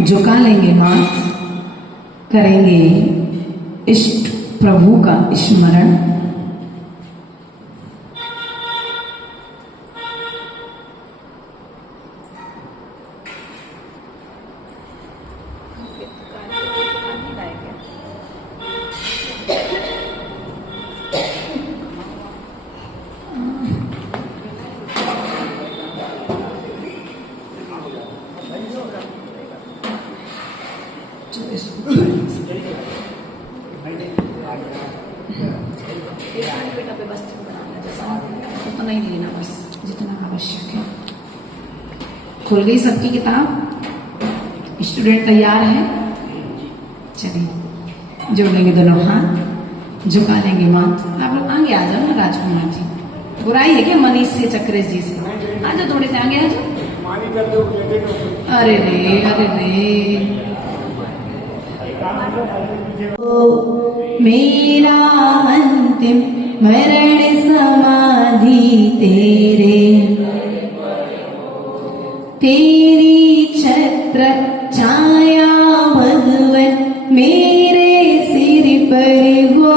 झुका लेंगे माथ, करेंगे इष्ट प्रभु का स्मरण। उतना ही लेना बस जितना आवश्यक है। खुल गई सबकी किताब? स्टूडेंट तैयार है? चलिए जोड़ लेंगे दोनों हाथ, झुका लेंगे माथ। आप लोग आगे आ जाओ ना राजकुमार जी, बुराई है क्या मनीष से चक्रेश जी से? आ जाओ थोड़े से आगे आ जाओ। अरे रे अरे रे, मेरा अंतिम मरण समाधि तेरी छत्र छाया भगवन मेरे सिर पर हो।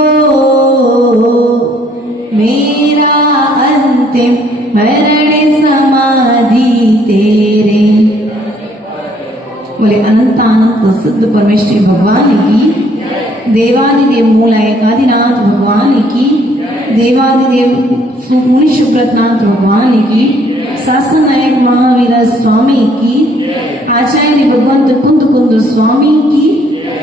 मेरा अंतिम मरण समाधि तेरे। बोले अनंत अनंत सिद्ध परमेश्वर भगवान की, देवादिदेव मूल एकादिनाथ भगवान की, देवादिदेव मुनि सुब्रतनाथ भगवान की, शासन नायक महावीर स्वामी की, आचार्य भगवंत कुंद कुंद स्वामी की,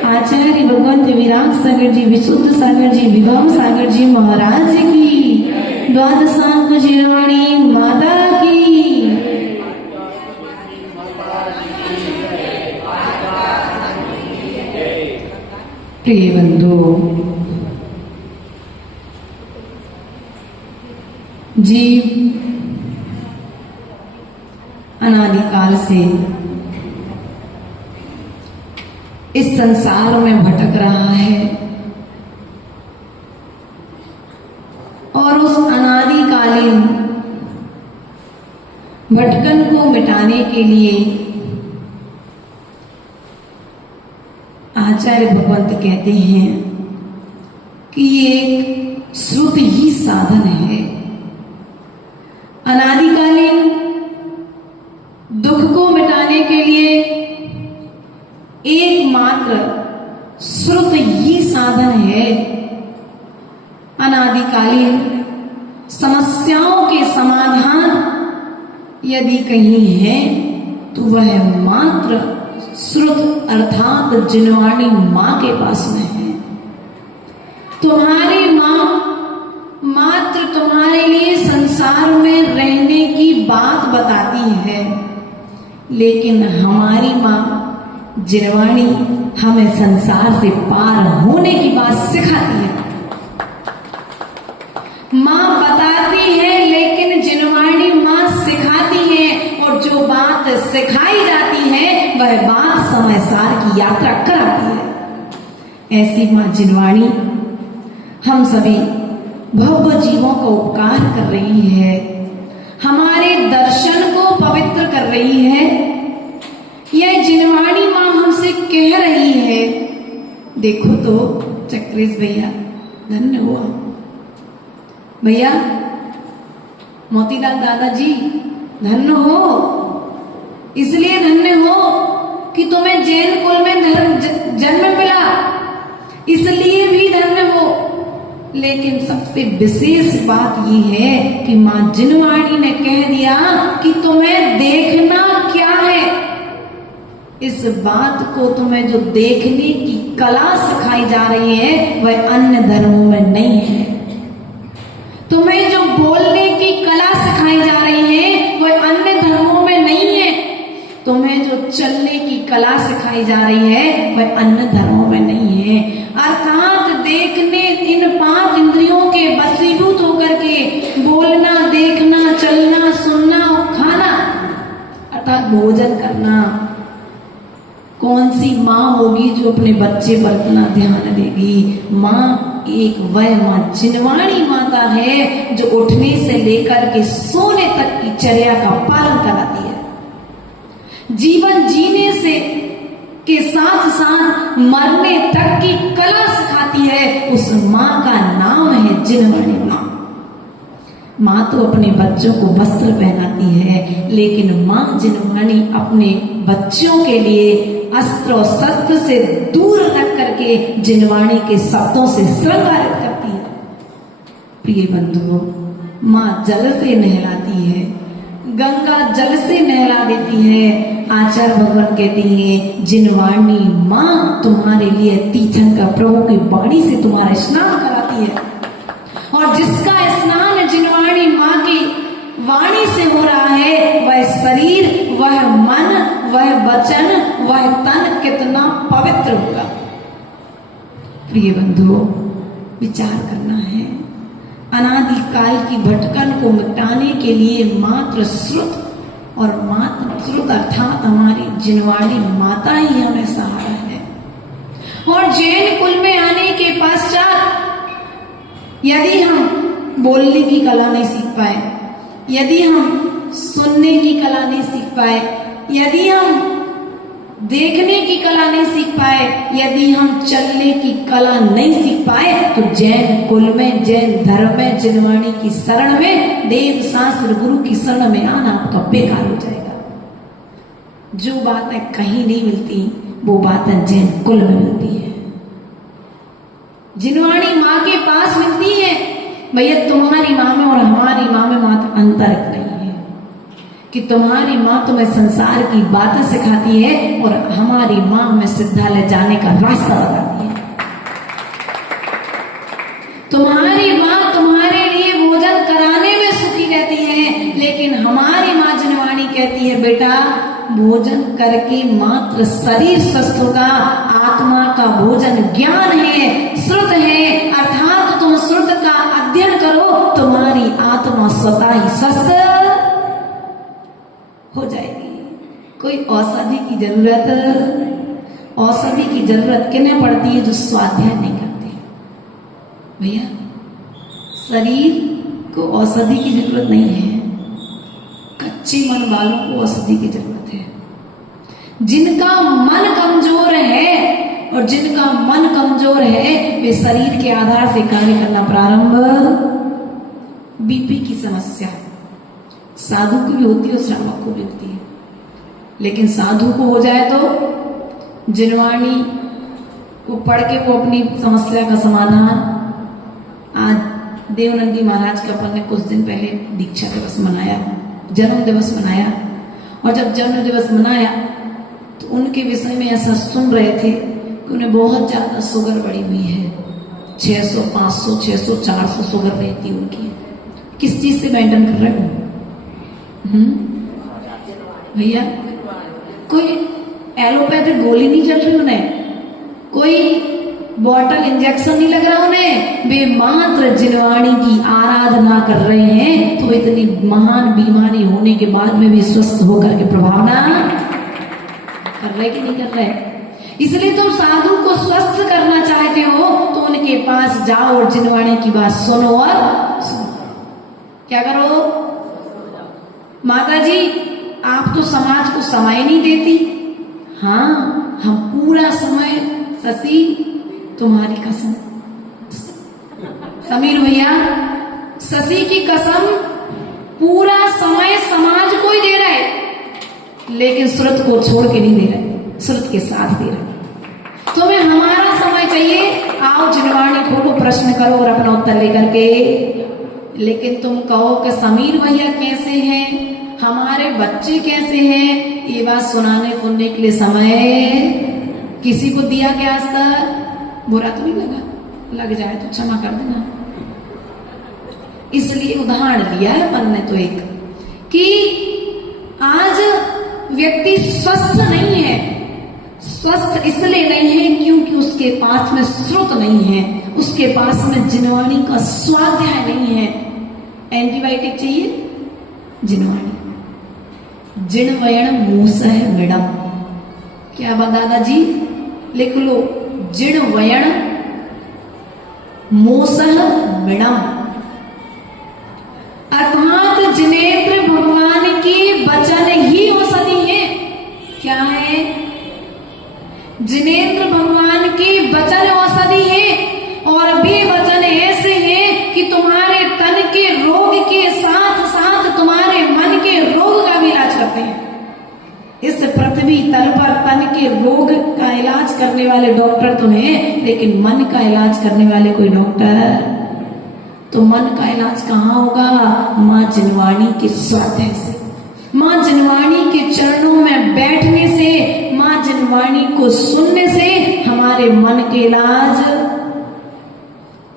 आचार्य भगवंत विराग सागर जी, विशुद्ध सागर जी, विभव सागर जी महाराज की, द्वादशांक जिरवाणी माता की। प्रिय बंधु जीव अनादिकाल से इस संसार में भटक रहा है और उस अनादिकालीन भटकन को मिटाने के लिए आचार्य भगवंत कहते हैं कि ये एक श्रुत ही साधन है। अनादिकालीन दुख को मिटाने के लिए एकमात्र श्रुत ही साधन है। अनादिकालीन समस्याओं के समाधान यदि कहीं है तो वह मात्र श्रुत अर्थात जिनवाणी मां के पास में है। तुम्हारी मां मात्र तुम्हारे लिए संसार में रहने की बात बताती है, लेकिन हमारी मां जिनवाणी हमें संसार से पार होने की बात सिखाती है। मां बताती है लेकिन जिनवाणी मां सिखाती है, और जो बात सिखाई जाती है वह बात समय सार की यात्रा कराती है। ऐसी मां जिनवाणी हम सभी भव्य जीवों का उपकार कर रही है, हमारे दर्शन को पवित्र कर रही है। यह जिनवाणी मां हमसे कह रही है, देखो तो चक्रेश भैया धन्य हुआ, भैया मोतीलाल दादाजी धन्य हो। इसलिए धन्य हो कि तुम्हें जैन कुल में जन्म मिला, इसलिए भी धन्य हो। लेकिन सबसे विशेष बात यह है कि मां जिनवाणी ने कह दिया कि तुम्हें देखना क्या है। इस बात को तुम्हें जो देखने की कला सिखाई जा रही है वह अन्य धर्मों में नहीं है। तुम्हें जो बोलने की कला सिखाई जा रही है वह अन्य धर्मों में नहीं है। तुम्हें जो चलने की कला सिखाई जा रही है वह अन्य धर्मों में नहीं है। अर्थात देखने, इन 5 इंद्रियों के वशीभूत होकर के बोलना, देखना, चलना, सुनना और खाना, अर्थात भोजन करना। कौन सी माँ होगी जो अपने बच्चे पर इतना ध्यान देगी? माँ एक वह माँ जिनवाणी माता है जो उठने से लेकर के सोने तक की चर्या का पालन कराती है। जीवन जीने से मरने तक की कला सिखाती है, उस माँ का नाम है जिनवाणी माँ। माँ तो अपने बच्चों को वस्त्र पहनाती है, लेकिन माँ जिनवाणी अपने बच्चों के लिए अस्त्र और शस्त्र से दूर रख करके जिनवाणी के शब्दों से श्रृंगारित करती है। प्रिय बंधुओं, माँ जल से नहलाती है, गंगा जल से नहला देती है। आचार्य भगवान कहती है जिनवाणी माँ तुम्हारे लिए तीर्थंकर प्रभु की वाणी से तुम्हारा स्नान कराती है। और जिसका स्नान जिनवाणी माँ की वाणी से हो रहा है, वह शरीर, वह मन, वह वचन, वह तन कितना पवित्र होगा। प्रिय बंधुओं, विचार करना है। अनादि काल की भटकन को मिटाने के लिए मात्र श्रुत और मात्र श्रुत अर्थात हमारी जिनवाणी माता ही हमें सहारा है। और जैन कुल में आने के पश्चात यदि हम बोलने की कला नहीं सीख पाए, यदि हम सुनने की कला नहीं सीख पाए, यदि हम देखने की कला नहीं सीख पाए, यदि हम चलने की कला नहीं सीख पाए, तो जैन कुल में, जैन धर्म में, जिनवाणी की शरण में, देव शास्त्र गुरु की शरण में आना आपका बेकार हो जाएगा। जो बातें कहीं नहीं मिलती वो बातें जैन कुल में मिलती है, जिनवाणी माँ के पास मिलती है। भैया तुम्हारी माँ में और हमारी माँ में मात्र अंतर इतना ही है कि तुम्हारी माँ तुम्हें संसार की बातें सिखाती है और हमारी माँ हमें सिद्धालय जाने का रास्ता बताती है। तुम्हारी माँ तुम्हारे लिए भोजन कराने में सुखी रहती है, लेकिन हमारी माँ जिनवाणी कहती है बेटा भोजन करके मात्र शरीर स्वस्थ होगा, आत्मा का भोजन ज्ञान है, श्रुत है, अर्थात तुम श्रुत का अध्ययन करो, तुम्हारी आत्मा स्वतः ही स्वस्थ हो जाएगी। कोई औषधि की जरूरत, औषधि की जरूरत किन्हें पड़ती है? जो स्वाध्याय नहीं करते। भैया शरीर को औषधि की जरूरत नहीं है, कच्चे मन वालों को औषधि की जरूरत है। जिनका मन कमजोर है और जिनका मन कमजोर है वे शरीर के आधार से कार्य करना प्रारंभ, बीपी की समस्या साधु को भी होती है और श्रावक को भी होती है, लेकिन साधु को हो जाए तो जिनवाणी को पढ़ के वो अपनी समस्या का समाधान। आज देवनंदी महाराज का अपन ने कुछ दिन पहले दीक्षा दिवस मनाया, जन्म दिवस मनाया, और जब जन्म दिवस मनाया तो उनके विषय में ऐसा सुन रहे थे कि उन्हें बहुत ज्यादा शुगर बढ़ी हुई है, 600, 500, 600, 400 शुगर रहती उनकी। किस चीज से मेंटेन कर रहे हो भैया? कोई एलोपैथिक गोली नहीं चल रही उन्हें, कोई बॉटल इंजेक्शन नहीं लग रहा उन्हें, वे मात्र जिनवाणी की आराधना कर रहे हैं। तो इतनी महान बीमारी होने के बाद में भी स्वस्थ होकर के प्रभावना कर रहे कि नहीं कर रहे? इसलिए तुम साधु को स्वस्थ करना चाहते हो तो उनके पास जाओ और जिनवाणी की बात सुनो और क्या करो? माता जी आप तो समाज को समय नहीं देती। हाँ, हम पूरा समय, शशि तुम्हारी कसम, समीर भैया शशि की कसम, पूरा समय समाज को ही दे रहे, लेकिन श्रुत को छोड़ के नहीं दे रहे, श्रुत के साथ दे रहे। तुम्हें हमारा समय चाहिए, आओ जिनवाणी खोलो, प्रश्न करो और अपना उत्तर लेकर के। लेकिन तुम कहो कि समीर भैया कैसे हैं, हमारे बच्चे कैसे हैं, ये बात सुनाने सुनने के लिए समय किसी को दिया क्या आज तक? बुरा तो नहीं लगा? लग जाए तो क्षमा कर देना। इसलिए उदाहरण लिया है मन ने तो एक कि आज व्यक्ति स्वस्थ नहीं है। स्वस्थ इसलिए नहीं है क्योंकि उसके पास में श्रुत नहीं है, उसके पास में जिनवाणी का स्वाध्याय नहीं है। एंटीबायोटिक चाहिए, जिनवाणी। जिणवयण मूसह मिडम, क्या बात दादाजी? लिख लो, जिणवयण मूसह मिडम, अर्थात जिनेंद्र भगवान की वचन ही औषधि है। क्या है? जिनेंद्र भगवान तन के रोग का इलाज करने वाले डॉक्टर तो हैं, लेकिन मन का इलाज करने वाले कोई डॉक्टर? तो मन का इलाज कहाँ होगा? माँ जिनवाणी के स्वाध्याय से, माँ जिनवाणी के चरणों में बैठने से, माँ जिनवाणी को सुनने से हमारे मन के इलाज।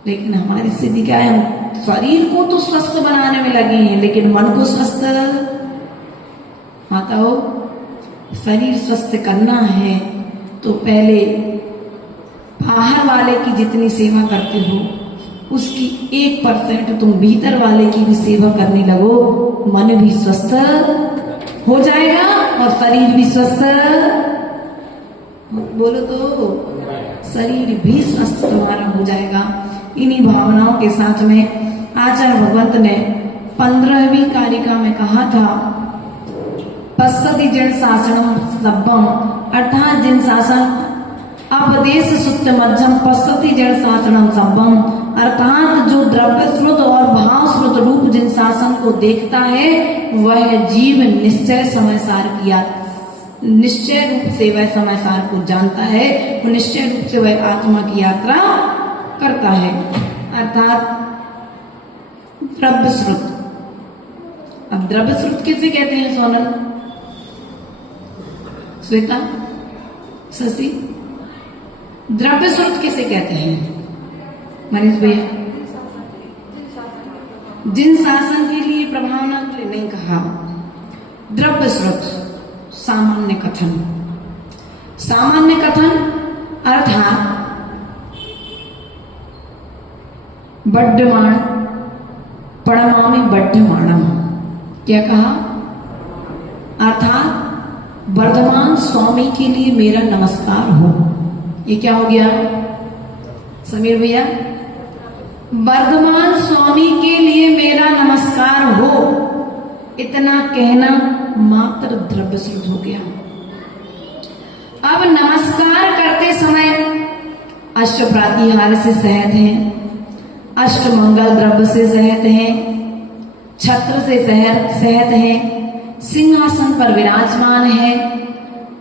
लेकिन हमारी स्थिति क्या है? हम शरीर को तो स्वस्थ बनाने में लगे हैं, लेकिन मन को स्वस्थ। माताओ, शरीर स्वस्थ करना है तो पहले बाहर वाले की जितनी सेवा करते हो उसकी 1% तुम भीतर वाले की भी सेवा करने लगो, मन भी स्वस्थ हो जाएगा और शरीर भी स्वस्थ। बोलो तो, शरीर भी स्वस्थ तुम्हारा हो जाएगा। इन्हीं भावनाओं के साथ में आचार्य भगवंत ने 15वीं कारिका में कहा था, पश्यति जिन शासनम सब्बम, अर्थात जिन शासन अपदेश सुत्त मध्यम पश्यति जड़ शासनम सब्बम, अर्थात जो द्रव्य श्रुत और भाव श्रुत रूप जिन शासन को देखता है वह जीव निश्चय समयसार किया, निश्चय रूप से वह समयसार को जानता है, वो निश्चय रूप से वह आत्मा की यात्रा करता है। अर्थात द्रव्य श्रुत। अब द्रव्य श्रुत किसे कहते हैं सोनल, श्वेता, शशि? द्रव्य श्रुत किसे कहते हैं मनीष भैया? जिन शासन के लिए प्रभावना के लिए नहीं कहा। द्रव्य श्रुत सामान्य कथन, सामान्य कथन अर्थात बड्डमाण पड़मामी बड्डमाणम। क्या कहा? अर्थात वर्धमान स्वामी के लिए मेरा नमस्कार हो। ये क्या हो गया समीर भैया? वर्धमान स्वामी के लिए मेरा नमस्कार हो, इतना कहना मात्र द्रव्य श्रुत हो गया। अब नमस्कार करते समय अष्ट प्रातिहार से सहत हैं, अष्ट मंगल द्रव्य से सहत हैं, छत्र से सहत हैं, सिंहासन पर विराजमान है,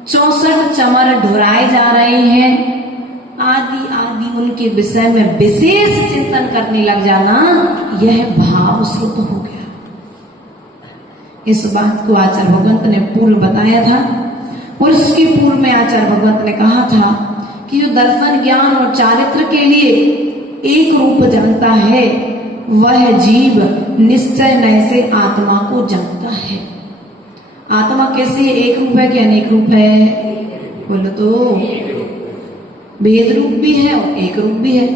64 चमर ढुराए जा रहे हैं, आदि आदि उनके विषय में विशेष चिंतन करने लग जाना, यह भाव श्रुत हो गया। इस बात को आचार्य भगवंत ने पूर्व बताया था और इसके पूर्व में आचार्य भगवंत ने कहा था कि जो दर्शन ज्ञान और चारित्र के लिए एक रूप जानता है वह जीव निश्चय नय से आत्मा को जानता है। आत्मा कैसे एक रूप है कि अनेक रूप है? बोलो तो, भेद रूप भी है और एक रूप भी है।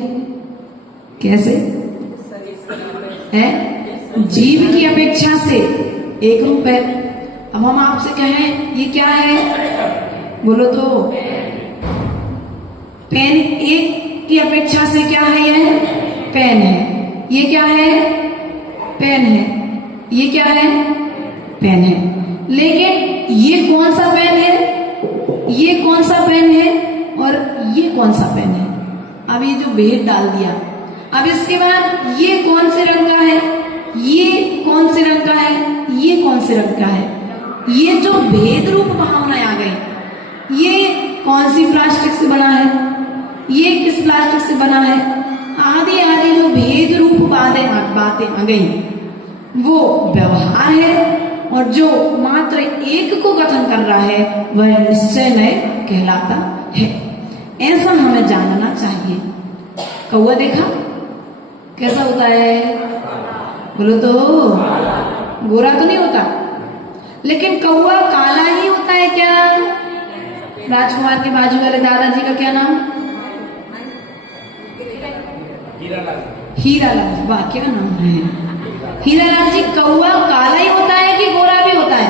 कैसे है? जीव की अपेक्षा से एक रूप है। अब हम आपसे कहें ये क्या है? बोलो तो, पेन एक की अपेक्षा से क्या है? यह पेन है। ये क्या है? पेन है। ये क्या है? पेन है। लेकिन ये कौन सा पेन है? ये कौन सा पेन है? और ये कौन सा पेन है? अब ये जो भेद डाल दिया, अब इसके बाद ये कौन से रंग का है? ये कौन से रंग का है? ये कौन से रंग का है? ये जो भेद रूप भावनाएं आ गई, ये कौन सी प्लास्टिक से बना है? ये किस प्लास्टिक से बना है? आदि आदि जो भेद रूप बातें आ गई, वो व्यवहार है। और जो मात्र एक को कथन कर रहा है वह निश्चय नय कहलाता है। ऐसा हमें जानना चाहिए। कौआ देखा कैसा होता है? बोलो तो, गोरा तो नहीं होता, लेकिन कौआ काला ही होता है क्या? राजकुमार के बाजू वाले दादाजी का क्या नाम? हीरालाल। वाह, क्या नाम है हीरालाल जी। कौआ काला ही होता है कि गोरा भी होता है?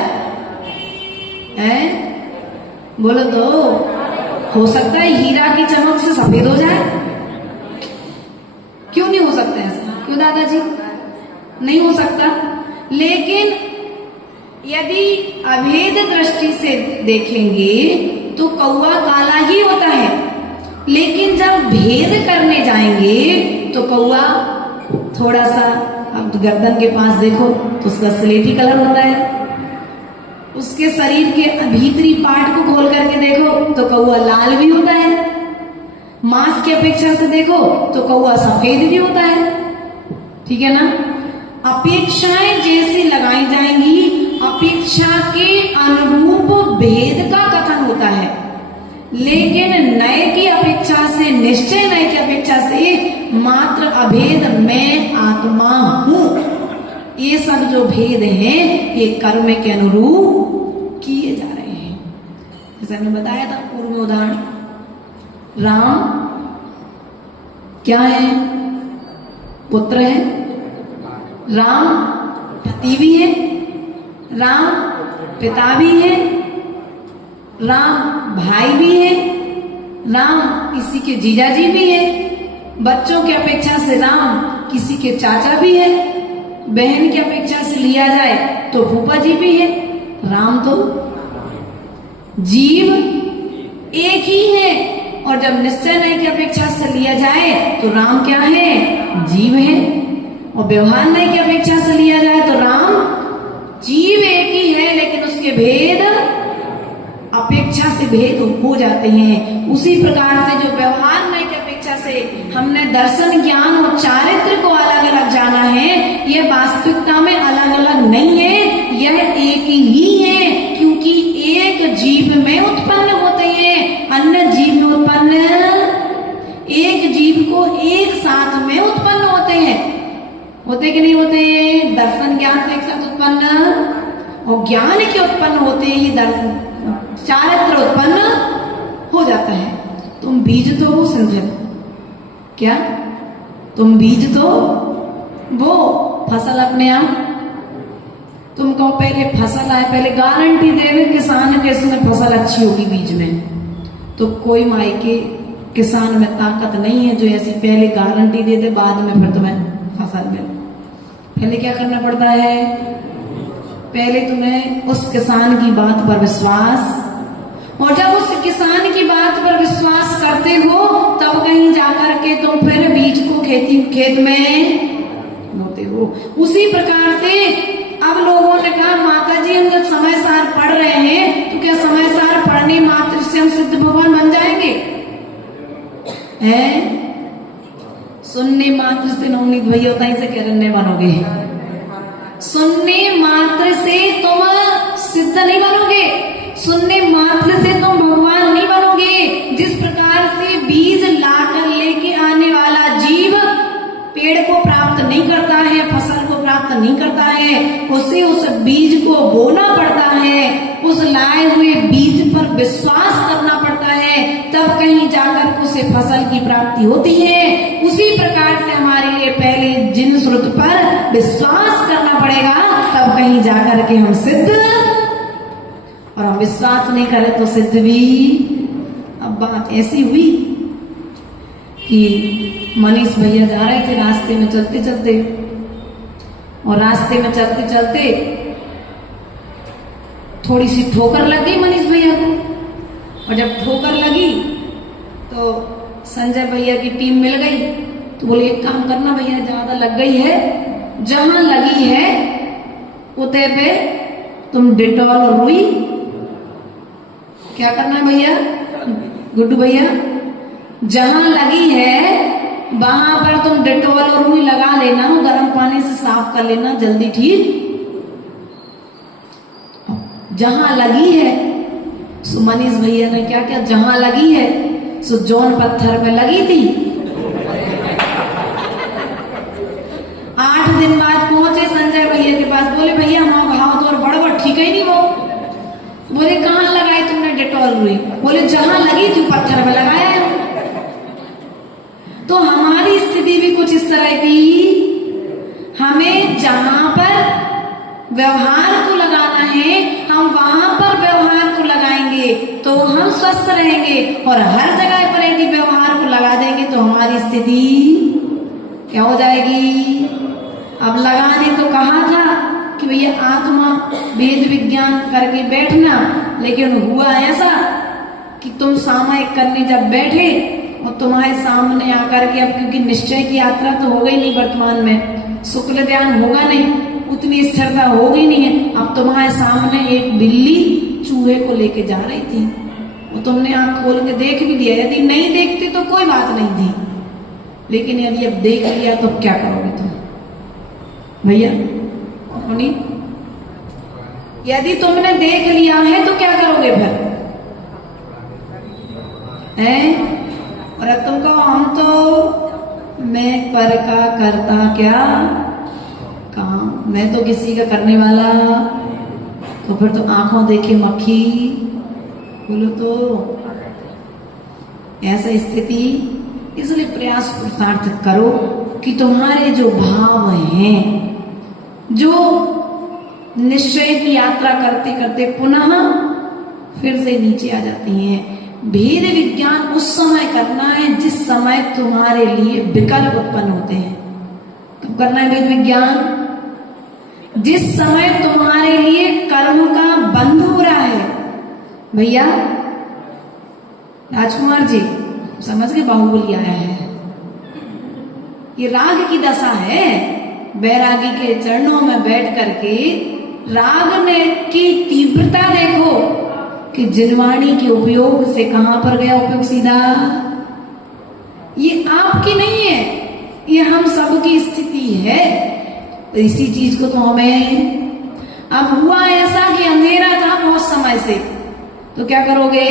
बोलो तो, हो सकता है हीरा की चमक से सफेद हो जाए। क्यों नहीं हो सकता ऐसा? क्यों दादाजी? नहीं हो सकता। लेकिन यदि अभेद दृष्टि से देखेंगे तो कौआ काला ही होता है, लेकिन जब भेद करने जाएंगे तो कौआ थोड़ा सा, अब गर्दन के पास देखो तो उसका स्लेटी कलर होता है, उसके शरीर के भीतरी पार्ट को खोल करके देखो तो कौआ लाल भी होता है, मांस की अपेक्षा से देखो तो कौआ सफेद भी होता है। ठीक है ना। अपेक्षाएं जैसी लगाई जाएंगी, अपेक्षा के अनुरूप भेद का कथन होता है, लेकिन नए की अपेक्षा से, निश्चय नए की अपेक्षा से मात्र अभेद मैं आत्मा हूं, ये सब जो भेद हैं ये कर्म के अनुरूप किए जा रहे हैं। जैसे मैंने बताया था पूर्व में उदाहरण, राम क्या है? पुत्र है, राम पति भी है, राम पिता भी है, राम भाई भी है, राम किसी के जीजाजी भी है, बच्चों की अपेक्षा से राम किसी के चाचा भी है, बहन की अपेक्षा से लिया जाए तो फूफा जी भी है। राम तो जीव एक ही है, और जब निश्चय नहीं की अपेक्षा से लिया जाए तो राम क्या है? जीव है, और व्यवहार नहीं की अपेक्षा से लिया जाए तो राम जीव एक ही है, लेकिन उसके भेद अपेक्षा से भेद हो जाते हैं। उसी प्रकार से जो व्यवहार नहीं की अपेक्षा से हमने दर्शन, ज्ञान और चारित्र को अलग अलग जाना है, यह वास्तविकता में अलग अलग नहीं है, यह एक ही है, क्योंकि एक जीव में उत्पन्न होते हैं, अन्य जीव में उत्पन्न, एक जीव को एक साथ में उत्पन्न होते हैं। होते कि नहीं होते? दर्शन ज्ञान तो एक साथ उत्पन्न, और ज्ञान के उत्पन्न होते ही दर्शन चारित्र उत्पन्न हो जाता है। तुम बीज तो वो सिंधु, क्या तुम बीज तो वो, फसल अपने आप। तुम कहो पहले फसल आए, पहले गारंटी देवे किसान के इसमें फसल अच्छी होगी बीज में, तो कोई माई के किसान में ताकत नहीं है जो ऐसी पहले गारंटी दे दे बाद में फिर तुम्हें फसल मिले। पहले क्या करना पड़ता है? पहले तुम्हें उस किसान की बात पर विश्वास, और जब उस किसान की बात पर विश्वास करते हो तब कहीं जाकर के तुम फिर बीज को खेत में बोते हो। उसी प्रकार से अब लोगों ने कहा माता जी हम जब समय सार पढ़ रहे हैं तो क्या समय सार पढ़ने मात्र से हम सिद्ध भगवान बन जाएंगे? है सुनने मात्र से नवनीत भैया होता से करने बनोगे, सुनने मात्र से तुम सिद्ध नहीं बनोगे, सुनने मात्र से तुम भगवान नहीं बनोगे। जिस प्रकार से बीज लाकर लेके आने वाला जीव पेड़ को प्राप्त नहीं करता है, फसल को प्राप्त नहीं करता है, उसे उस बीज को बोना पड़ता है, उस लाए हुए बीज पर विश्वास करना पड़ता है, तब कहीं जाकर उसे फसल की प्राप्ति होती है। उसी प्रकार से हमारे लिए पहले जिन श्रुत पर विश्वास करना पड़ेगा, तब कहीं जाकर के हम सिद्ध, और हम विश्वास नहीं करें तो सिद्ध भी। अब बात ऐसी हुई कि मनीष भैया जा रहे थे रास्ते में चलते चलते, और रास्ते में चलते चलते थोड़ी सी ठोकर लग गई मनीष भैया को, और जब ठोकर लगी तो संजय भैया की टीम मिल गई, तो बोले एक काम करना भैया, ज्यादा लग गई है, जहां लगी है उते पे तुम डिटॉल और रुई, क्या करना है भैया, गुड्डू भैया, जहां लगी है वहां पर तुम डिटॉल और रुई लगा लेना, गर्म पानी से साफ कर लेना, जल्दी ठीक। जहां लगी है सो मनीष भैया ने क्या किया, जहां लगी है सो जौन पत्थर पे लगी थी 8 दिन बाद पहुंचे संजय भैया के पास, बोले भैया हम भाव तो और बड़बड़ ठीक है नहीं वो, बोले कहाँ लगाई तुमने डिटॉल रुई, बोले जहां लगी थी पत्थर पे लगाया है। तो हमारी स्थिति भी कुछ इस तरह की, हमें जहां पर व्यवहार को लगाना है हम वहां पर व्यवहार को लगाएंगे तो हम स्वस्थ रहेंगे, और हर जगह पर यदि व्यवहार को लगा देंगे तो हमारी स्थिति क्या हो जाएगी। अब लगाने तो कहा था कि भैया आत्मा वेद विज्ञान करके बैठना, लेकिन हुआ ऐसा कि तुम सामयिक करने जब बैठे और तुम्हारे सामने आकर के, अब क्योंकि निश्चय की यात्रा तो हो गई नहीं वर्तमान में, शुक्ल ध्यान होगा नहीं, उतनी स्थिरता होगी नहीं है, अब तुम्हारे सामने एक बिल्ली चूहे को लेके जा रही थी, वो तुमने आंख खोल के देख भी लिया, यदि नहीं देखते तो कोई बात नहीं थी, लेकिन यदि अब देख लिया तो क्या करोगे तुम भैया? सुनी, यदि तुमने देख लिया है तो क्या करोगे फिर? हैं? और अब तुम कहो हम तो मैं पर का करता क्या काम, मैं तो किसी का करने वाला, तो फिर तो आंखों देखे मक्खी, बोलो तो ऐसा स्थिति। इसलिए प्रयास पुरुषार्थ करो कि तुम्हारे जो भाव हैं, जो निश्चय की यात्रा करते करते पुनः फिर से नीचे आ जाती हैं। भेद विज्ञान उस समय करना है जिस समय तुम्हारे लिए विकल्प उत्पन्न होते हैं। कब करना है भेद विज्ञान? जिस समय तुम्हारे लिए कर्म का बंध हो रहा है। भैया राजकुमार जी समझ के बाहुबली आया है, ये राग की दशा है। बैरागी के चरणों में बैठ करके राग ने की तीव्रता देखो कि जिनवाणी के उपयोग से कहां पर गया उपयोग सीधा। ये आपकी नहीं है, ये हम सबकी स्थिति है। इसी चीज को तो हमें, अब हुआ ऐसा कि अंधेरा था बहुत समय से, तो क्या करोगे?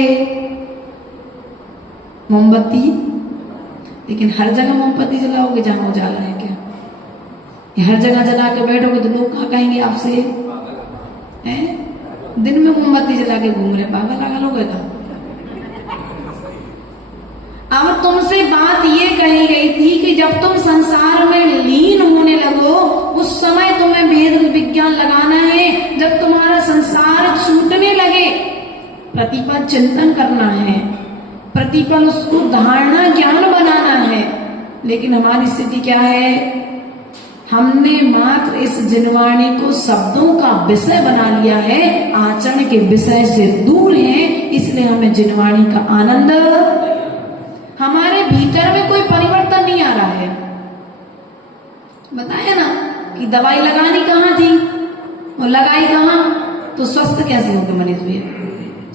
मोमबत्ती, लेकिन हर जगह मोमबत्ती जलाओगे जहां उजाला है क्या? हर जगह जला के बैठोगे तो लोग क्या कहेंगे आपसे? हैं? दिन में मोमबत्ती जला के घूम रहे, पागल पागल हो गए। अब तुमसे बात ये कही गई थी कि जब तुम संसार में लीन होने लगो उस समय तुम्हें भेद विज्ञान लगाना है। जब तुम्हारा संसार छूटने लगे प्रतिपल चिंतन करना है, प्रतिपल उसको धारणा ज्ञान बनाना है। लेकिन हमारी स्थिति क्या है? हमने मात्र इस जिनवाणी को शब्दों का विषय बना लिया है, आचरण के विषय से दूर है। इसलिए हमें जिनवाणी का आनंद, हमारे भीतर में कोई परिवर्तन नहीं आ रहा है। बताया ना कि दवाई लगानी कहाँ थी और लगाई कहाँ, तो स्वस्थ कैसे होगा मनीष भैया?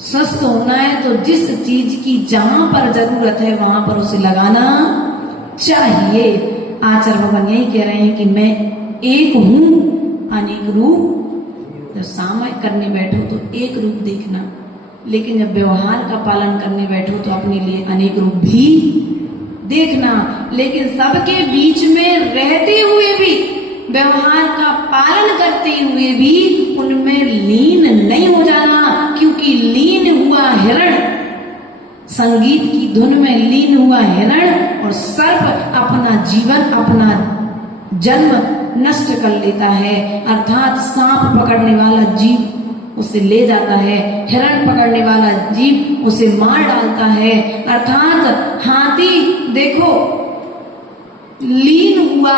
स्वस्थ होना है तो जिस चीज की जहां पर जरूरत है वहां पर उसे लगाना चाहिए। आचार्य भगवान यही कह रहे हैं कि मैं एक हूं अनेक रूप। जब सामयिक करने बैठो तो एक रूप देखना, लेकिन जब व्यवहार का पालन करने बैठो तो अपने लिए अनेक रूप भी देखना। लेकिन सबके बीच में रहते हुए भी, व्यवहार का पालन करते हुए भी उनमें लीन नहीं हो जाना, क्योंकि लीन हुआ हिरण, संगीत की धुन में लीन हुआ हिरण और सर्प अपना जीवन, अपना जन्म नष्ट कर लेता है। अर्थात सांप पकड़ने वाला जीव उसे ले जाता है, हिरण पकड़ने वाला जीव उसे मार डालता है। अर्थात हाथी देखो लीन हुआ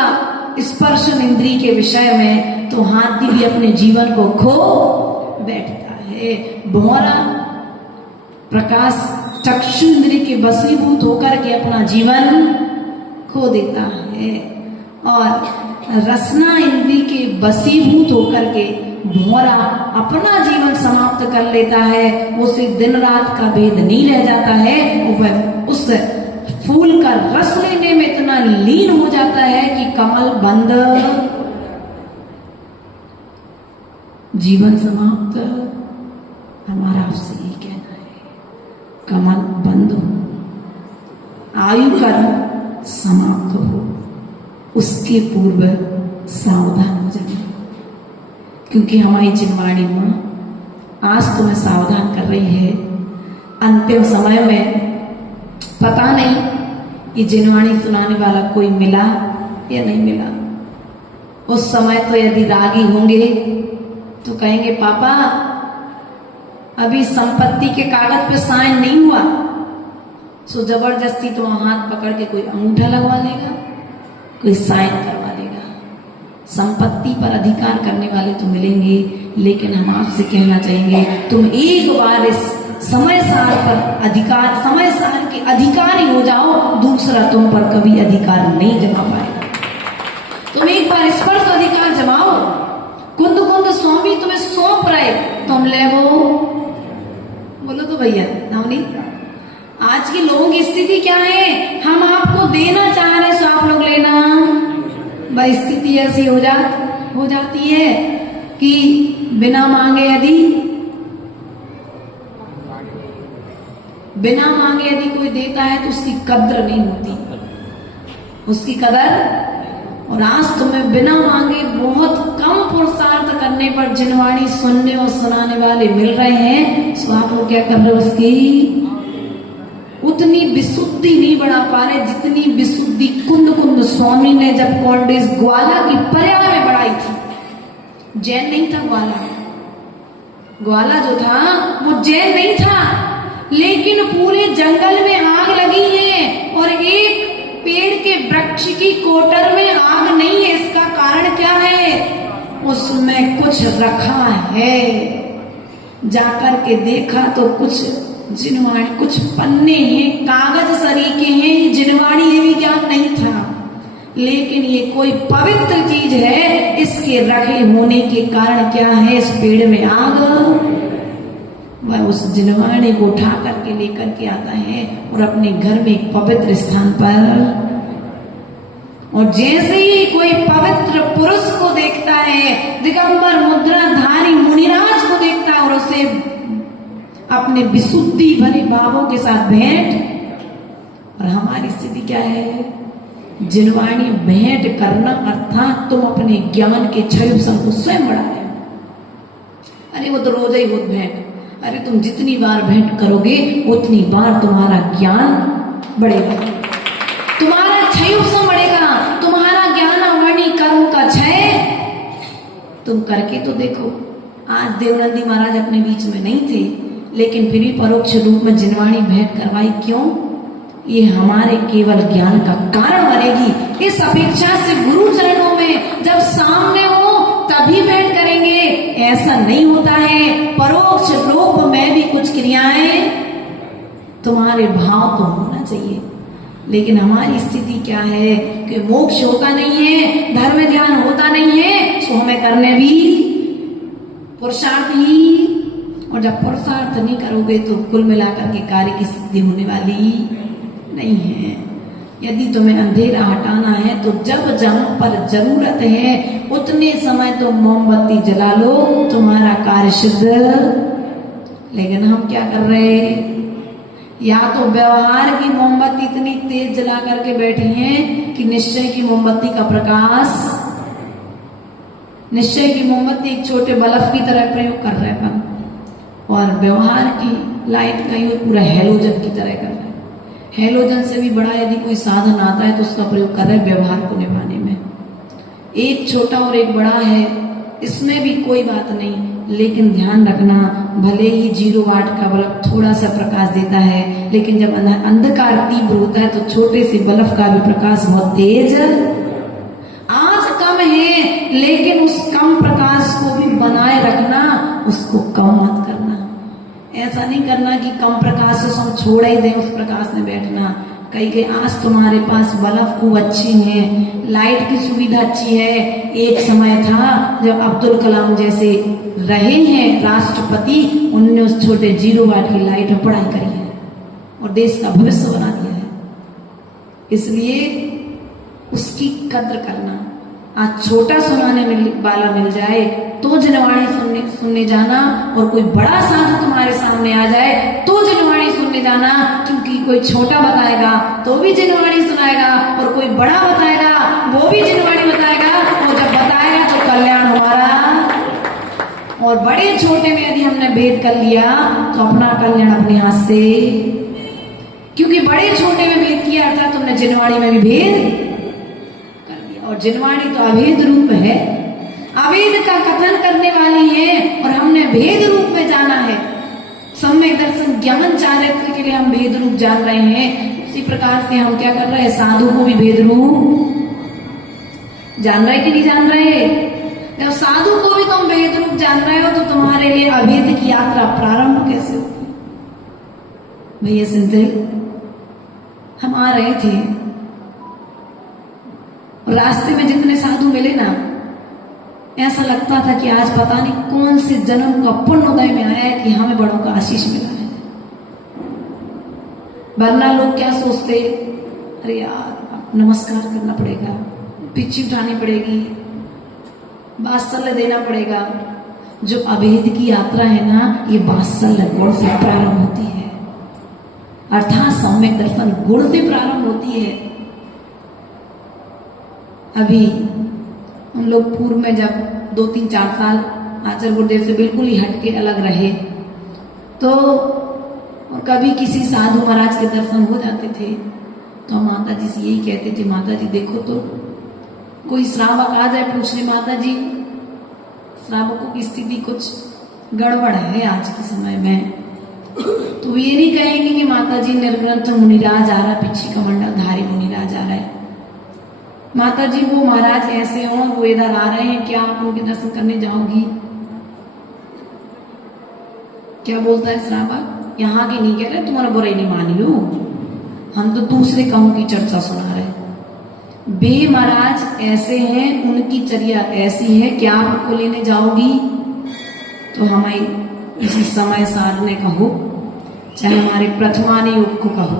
स्पर्शन इंद्री के विषय में, तो हाथी भी अपने जीवन को खो बैठता है। भौरा प्रकाश चक्षु इंद्री के वशीभूत होकर के अपना जीवन खो देता है, और रसना इंद्री के वशीभूत होकर के भौरा अपना जीवन समाप्त कर लेता है। उसे दिन रात का भेद नहीं रह जाता है, वह उस फूल का रस लेने में इतना लीन हो जाता है कि कमल बंद, जीवन समाप्त। हमारा आपसे यही कहना है, कमल बंद हो, आयु कर्म समाप्त हो, उसके पूर्व सावधान हो जाए। क्योंकि हमारी जिनवाणी मां आज तुम्हें सावधान कर रही है। अंतिम समय में पता नहीं ये जिनवाणी सुनाने वाला कोई मिला या नहीं मिला। उस समय तो यदि रागी होंगे तो कहेंगे पापा अभी संपत्ति के कागज पे साइन नहीं हुआ, सो जबरदस्ती तो हाथ पकड़ के कोई अंगूठा लगवा लेगा, कोई साइन करवा लेगा। संपत्ति पर अधिकार करने वाले तो मिलेंगे, लेकिन हम आपसे कहना चाहेंगे तुम एक बार इस समय सार पर अधिकार, समय सार के अधिकारी हो जाओ, दूसरा तुम पर कभी अधिकार नहीं जमा पाएगा। तुम एक बार इस पर तो अधिकार जमाओ। कुंद कुंद स्वामी तुम्हें सौंप रहे, तुम ले वो बोलो तो भैया नवनीत, आज के लोगों की स्थिति क्या है? हम आपको देना चाह रहे सो आप लोग लेना। भाई स्थिति ऐसी हो जाती है कि बिना मांगे यदि कोई देता है तो उसकी कद्र नहीं होती, उसकी कदर। और आज तुम्हें बिना मांगे बहुत कम पुरुषार्थ करने पर जिनवाणी सुनने और सुनाने वाले मिल रहे हैं, सो आप लोग क्या कर रहे हो? उसकी उतनी विशुद्धि नहीं बढ़ा पा रहे जितनी विशुद्धि कुंद स्वामी ने जब कॉन्डेस ग्वाला की पर्याय में बढ़ाई थी। जैन नहीं था ग्वाला जो था वो जैन नहीं था, लेकिन पूरे जंगल में आग लगी है और एक पेड़ के वृक्ष की कोटर में आग नहीं है। इसका कारण क्या है? उसमें कुछ रखा है। जाकर के देखा तो कुछ जिनवाणी, कुछ पन्ने हैं, कागज सरीके हैं। जिनवाणी ये भी ज्ञान नहीं था, लेकिन ये कोई पवित्र चीज है। इसके रखे होने के कारण क्या है? इस पेड़ में आग। वह उस जिनवाणी को उठा करके लेकर के आता है और अपने घर में एक पवित्र स्थान पर, और जैसे ही कोई पवित्र पुरुष को देखता है, दिगंबर मुद्राधारी मुनिराज को देखता है और उसे अपने विशुद्धि भरे भावों के साथ भेंट। और हमारी स्थिति क्या है? जिनवाणी भेंट करना अर्थात तुम अपने ज्ञान के क्षय को स्वयं बढ़ाए। अरे वो तो रोज ही होत भेंट। अरे तुम जितनी बार भेंट करोगे उतनी बार तुम्हारा ज्ञान बढ़ेगा, तुम्हारा क्षय बढ़ेगा, तुम्हारा ज्ञान अवर्णी कर्म का क्षय तुम करके तो देखो। आज देवनंदी महाराज अपने बीच में नहीं थे, लेकिन फिर भी परोक्ष रूप में जिनवाणी भेंट करवाई। क्यों? ये हमारे केवल ज्ञान का कारण बनेगी। इस अपेक्षा से गुरु चरणों में जब सामने हो तभी भेंट करेंगे, ऐसा नहीं होता है। परोक्ष रूप में भी कुछ क्रियाएं तुम्हारे भाव तो होना चाहिए, लेकिन हमारी स्थिति क्या है कि मोक्ष होता नहीं है, धर्म ध्यान होता नहीं है, सो हमें करने भी पुरुषार्थ ही। और जब पुरुषार्थ नहीं करोगे तो कुल मिलाकर के कार्य की सिद्धि होने वाली नहीं है। यदि तुम्हें अंधेरा हटाना है तो जब जहां पर जरूरत है उतने समय तो मोमबत्ती जला लो, तुम्हारा कार्य सिद्ध। लेकिन हम क्या कर रहे हैं? या तो व्यवहार की मोमबत्ती इतनी तेज जला करके बैठे हैं कि निश्चय की मोमबत्ती का प्रकाश, निश्चय की मोमबत्ती एक छोटे बल्ब की तरह प्रयोग कर रहे हैं, और व्यवहार की लाइट का यूज पूरा हेलोजन की तरह कर रहे हैं। हेलोजन से भी बड़ा यदि कोई साधन आता है तो उसका प्रयोग कर रहे हैं व्यवहार को निभाने में। एक छोटा और एक बड़ा है, इसमें भी कोई बात नहीं, लेकिन ध्यान रखना, भले ही 0 वाट का बल्ब थोड़ा सा प्रकाश देता है, लेकिन जब अंधकार तीव्र होता है तो छोटे से बल्ब का भी प्रकाश बहुत तेज। आज कम है, लेकिन उस कम प्रकाश को भी बनाए रखना, उसको कम मत करना। ऐसा नहीं करना कि कम प्रकाश से हम छोड़ ही दें, उस प्रकाश में बैठना। कई आज तुम्हारे पास बल्ब खूब अच्छी हैं, लाइट की सुविधा अच्छी है। एक समय था जब अब्दुल कलाम जैसे रहे हैं राष्ट्रपति, उन्होंने उस छोटे 0 वाट की लाइट में पढ़ाई करी है और देश का भविष्य बना दिया है। इसलिए उसकी कद्र करना। आज छोटा सुनाने वाला मिल जाए तो जिनवाणी सुनने जाना, और कोई बड़ा साधु तुम्हारे सामने आ जाए तो जिनवाणी सुनने जाना, क्योंकि कोई छोटा बताएगा तो भी जिनवाणी सुनाएगा, और कोई बड़ा बताएगा वो भी जिनवाणी बताएगा, और जब बताएगा तो कल्याण हमारा। और बड़े छोटे में यदि हमने भेद कर लिया तो अपना कल्याण अपने हाथ से, क्योंकि बड़े छोटे में भेद किया अर्थात तुमने जिनवाणी में भी भेद कर दिया। और जिनवाणी तो अभेद रूप है, अवेद का कथन करने वाली है, और हमने भेद रूप में जाना है। सम्यक दर्शन ज्ञान चारित्र के लिए हम भेद रूप जान रहे हैं। उसी प्रकार से हम क्या कर रहे हैं? साधु को भी भेद रूप जान रहे कि नहीं जान रहे? जब साधु को भी तुम भेद रूप जान रहे हो तो तुम्हारे लिए अभेद की यात्रा प्रारंभ कैसे होगी? भैया सुनते, हम आ रहे थे, रास्ते में जितने साधु मिले ना, ऐसा लगता था कि आज पता नहीं कौन से जन्म का पुण्य उदय में आया है कि हमें बड़ों का आशीष मिला है। वरना लोग क्या सोचते, अरे यार नमस्कार करना पड़ेगा, पिच्ची उठानी पड़ेगी, वात्सल्य देना पड़ेगा। जो अभेद की यात्रा है ना, ये वात्सल्य गुण से प्रारंभ होती है, अर्थात सम्यक दर्शन गुण से प्रारंभ होती है। अभी हम लोग पूर्व में जब 2-3-4 साल आचार्य गुरुदेव से बिल्कुल ही हटके अलग रहे, तो कभी किसी साधु महाराज के दर्शन हो जाते थे तो हम माता जी से यही कहते थे, माता जी देखो तो कोई श्रावक आ जाए पूछने, माता जी श्रावकों की स्थिति कुछ गड़बड़ है आज के समय में, तो ये नहीं कहेंगे कि माता जी निर्ग्रंथ मुनिराज आ रहा, पिछी कमंडल धारी मुनिराज आ रहा है। माता जी वो महाराज ऐसे हो, वो इधर आ रहे हैं, क्या आप उनके दर्शन करने जाओगी? क्या बोलता है श्रावक, यहाँ की नहीं कह रहे, तुम्हारा बुराई नहीं मानियो, हम तो दूसरे कामों की चर्चा सुना रहे। बे महाराज ऐसे हैं, उनकी चर्या ऐसी है, क्या आप उनको लेने जाओगी? तो हमारी इसी समय सारने कहो, चाहे हमारे प्रथमानी योग को कहो,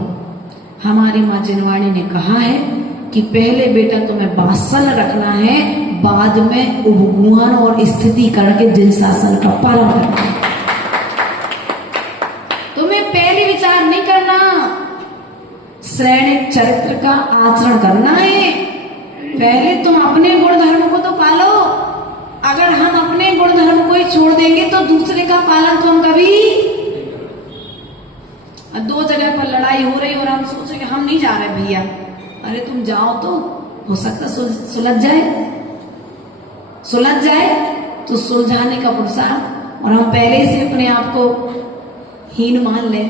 हमारी माँ जिनवाणी ने कहा है कि पहले बेटा तुम्हें वात्सल्य रखना है, बाद में उपगुहन और स्थिति करके जिन शासन का पालन करना है। तुम्हें पहले विचार नहीं करना, श्रेणिक चरित्र का आचरण करना है। पहले तुम अपने गुण धर्म को तो पालो। अगर हम अपने गुण धर्म को ही छोड़ देंगे तो दूसरे का पालन तो हम कभी, 2 जगह पर लड़ाई हो रही और हम सोचेंगे हम नहीं जा रहे भैया, अरे तुम जाओ तो हो सकता सुलझ जाए तो सुलझाने का पुरुषार्थ, और हम पहले से अपने आप को हीन मान ले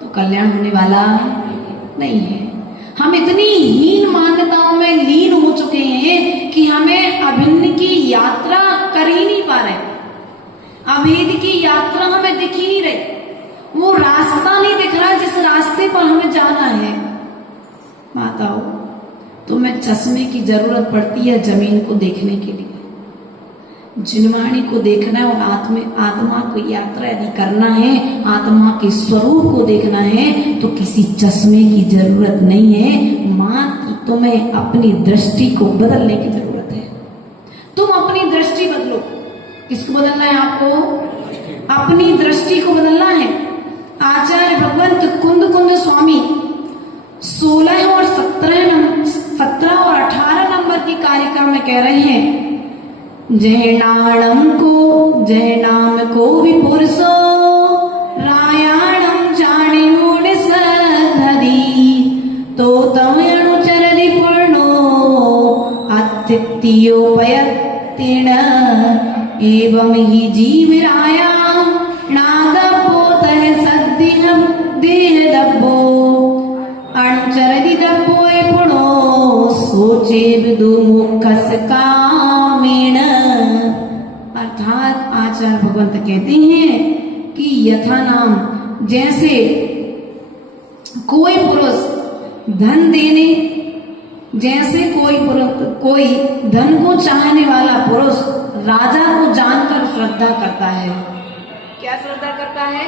तो कल्याण होने वाला नहीं है। हम इतनी हीन मान्यताओं में लीन हो चुके हैं कि हमें अभिन्न की यात्रा कर ही नहीं पा रहे, अभेद की यात्रा हमें दिख ही नहीं रही, वो रास्ता नहीं दिख रहा जिस रास्ते पर हमें जाना है। माताओं, तुम्हें चश्मे की जरूरत पड़ती है जमीन को देखने के लिए, जिनवाणी को देखना है, और आत्मा को यात्रा यदि करना है, आत्मा के स्वरूप को देखना है तो किसी चश्मे की जरूरत नहीं है, मात्र तुम्हें अपनी दृष्टि को बदलने की जरूरत है। तुम अपनी दृष्टि बदलो। किसको बदलना है? आपको अपनी दृष्टि को बदलना है। आचार्य भगवंत कुंद स्वामी 16 और 17 और 18 नंबर की कारिका में कह रहे हैं, जय नाम को विपुरुषो रायाणम जाने मूड सधरी, तो तम अनुचरति पूर्णो अतिथ्योपयत्तिण, एवं ही जीव रायाम नादपोतः सद्दिह देह दब्बो, अनुचरति दब्बोए पुणो सोचे विदु मुखस कामेण। अर्थात आचार्य भगवंत कहते हैं कि यथा नाम, जैसे कोई पुरुष धन देने, जैसे कोई धन को चाहने वाला पुरुष राजा को जानकर श्रद्धा करता है। क्या श्रद्धा करता है?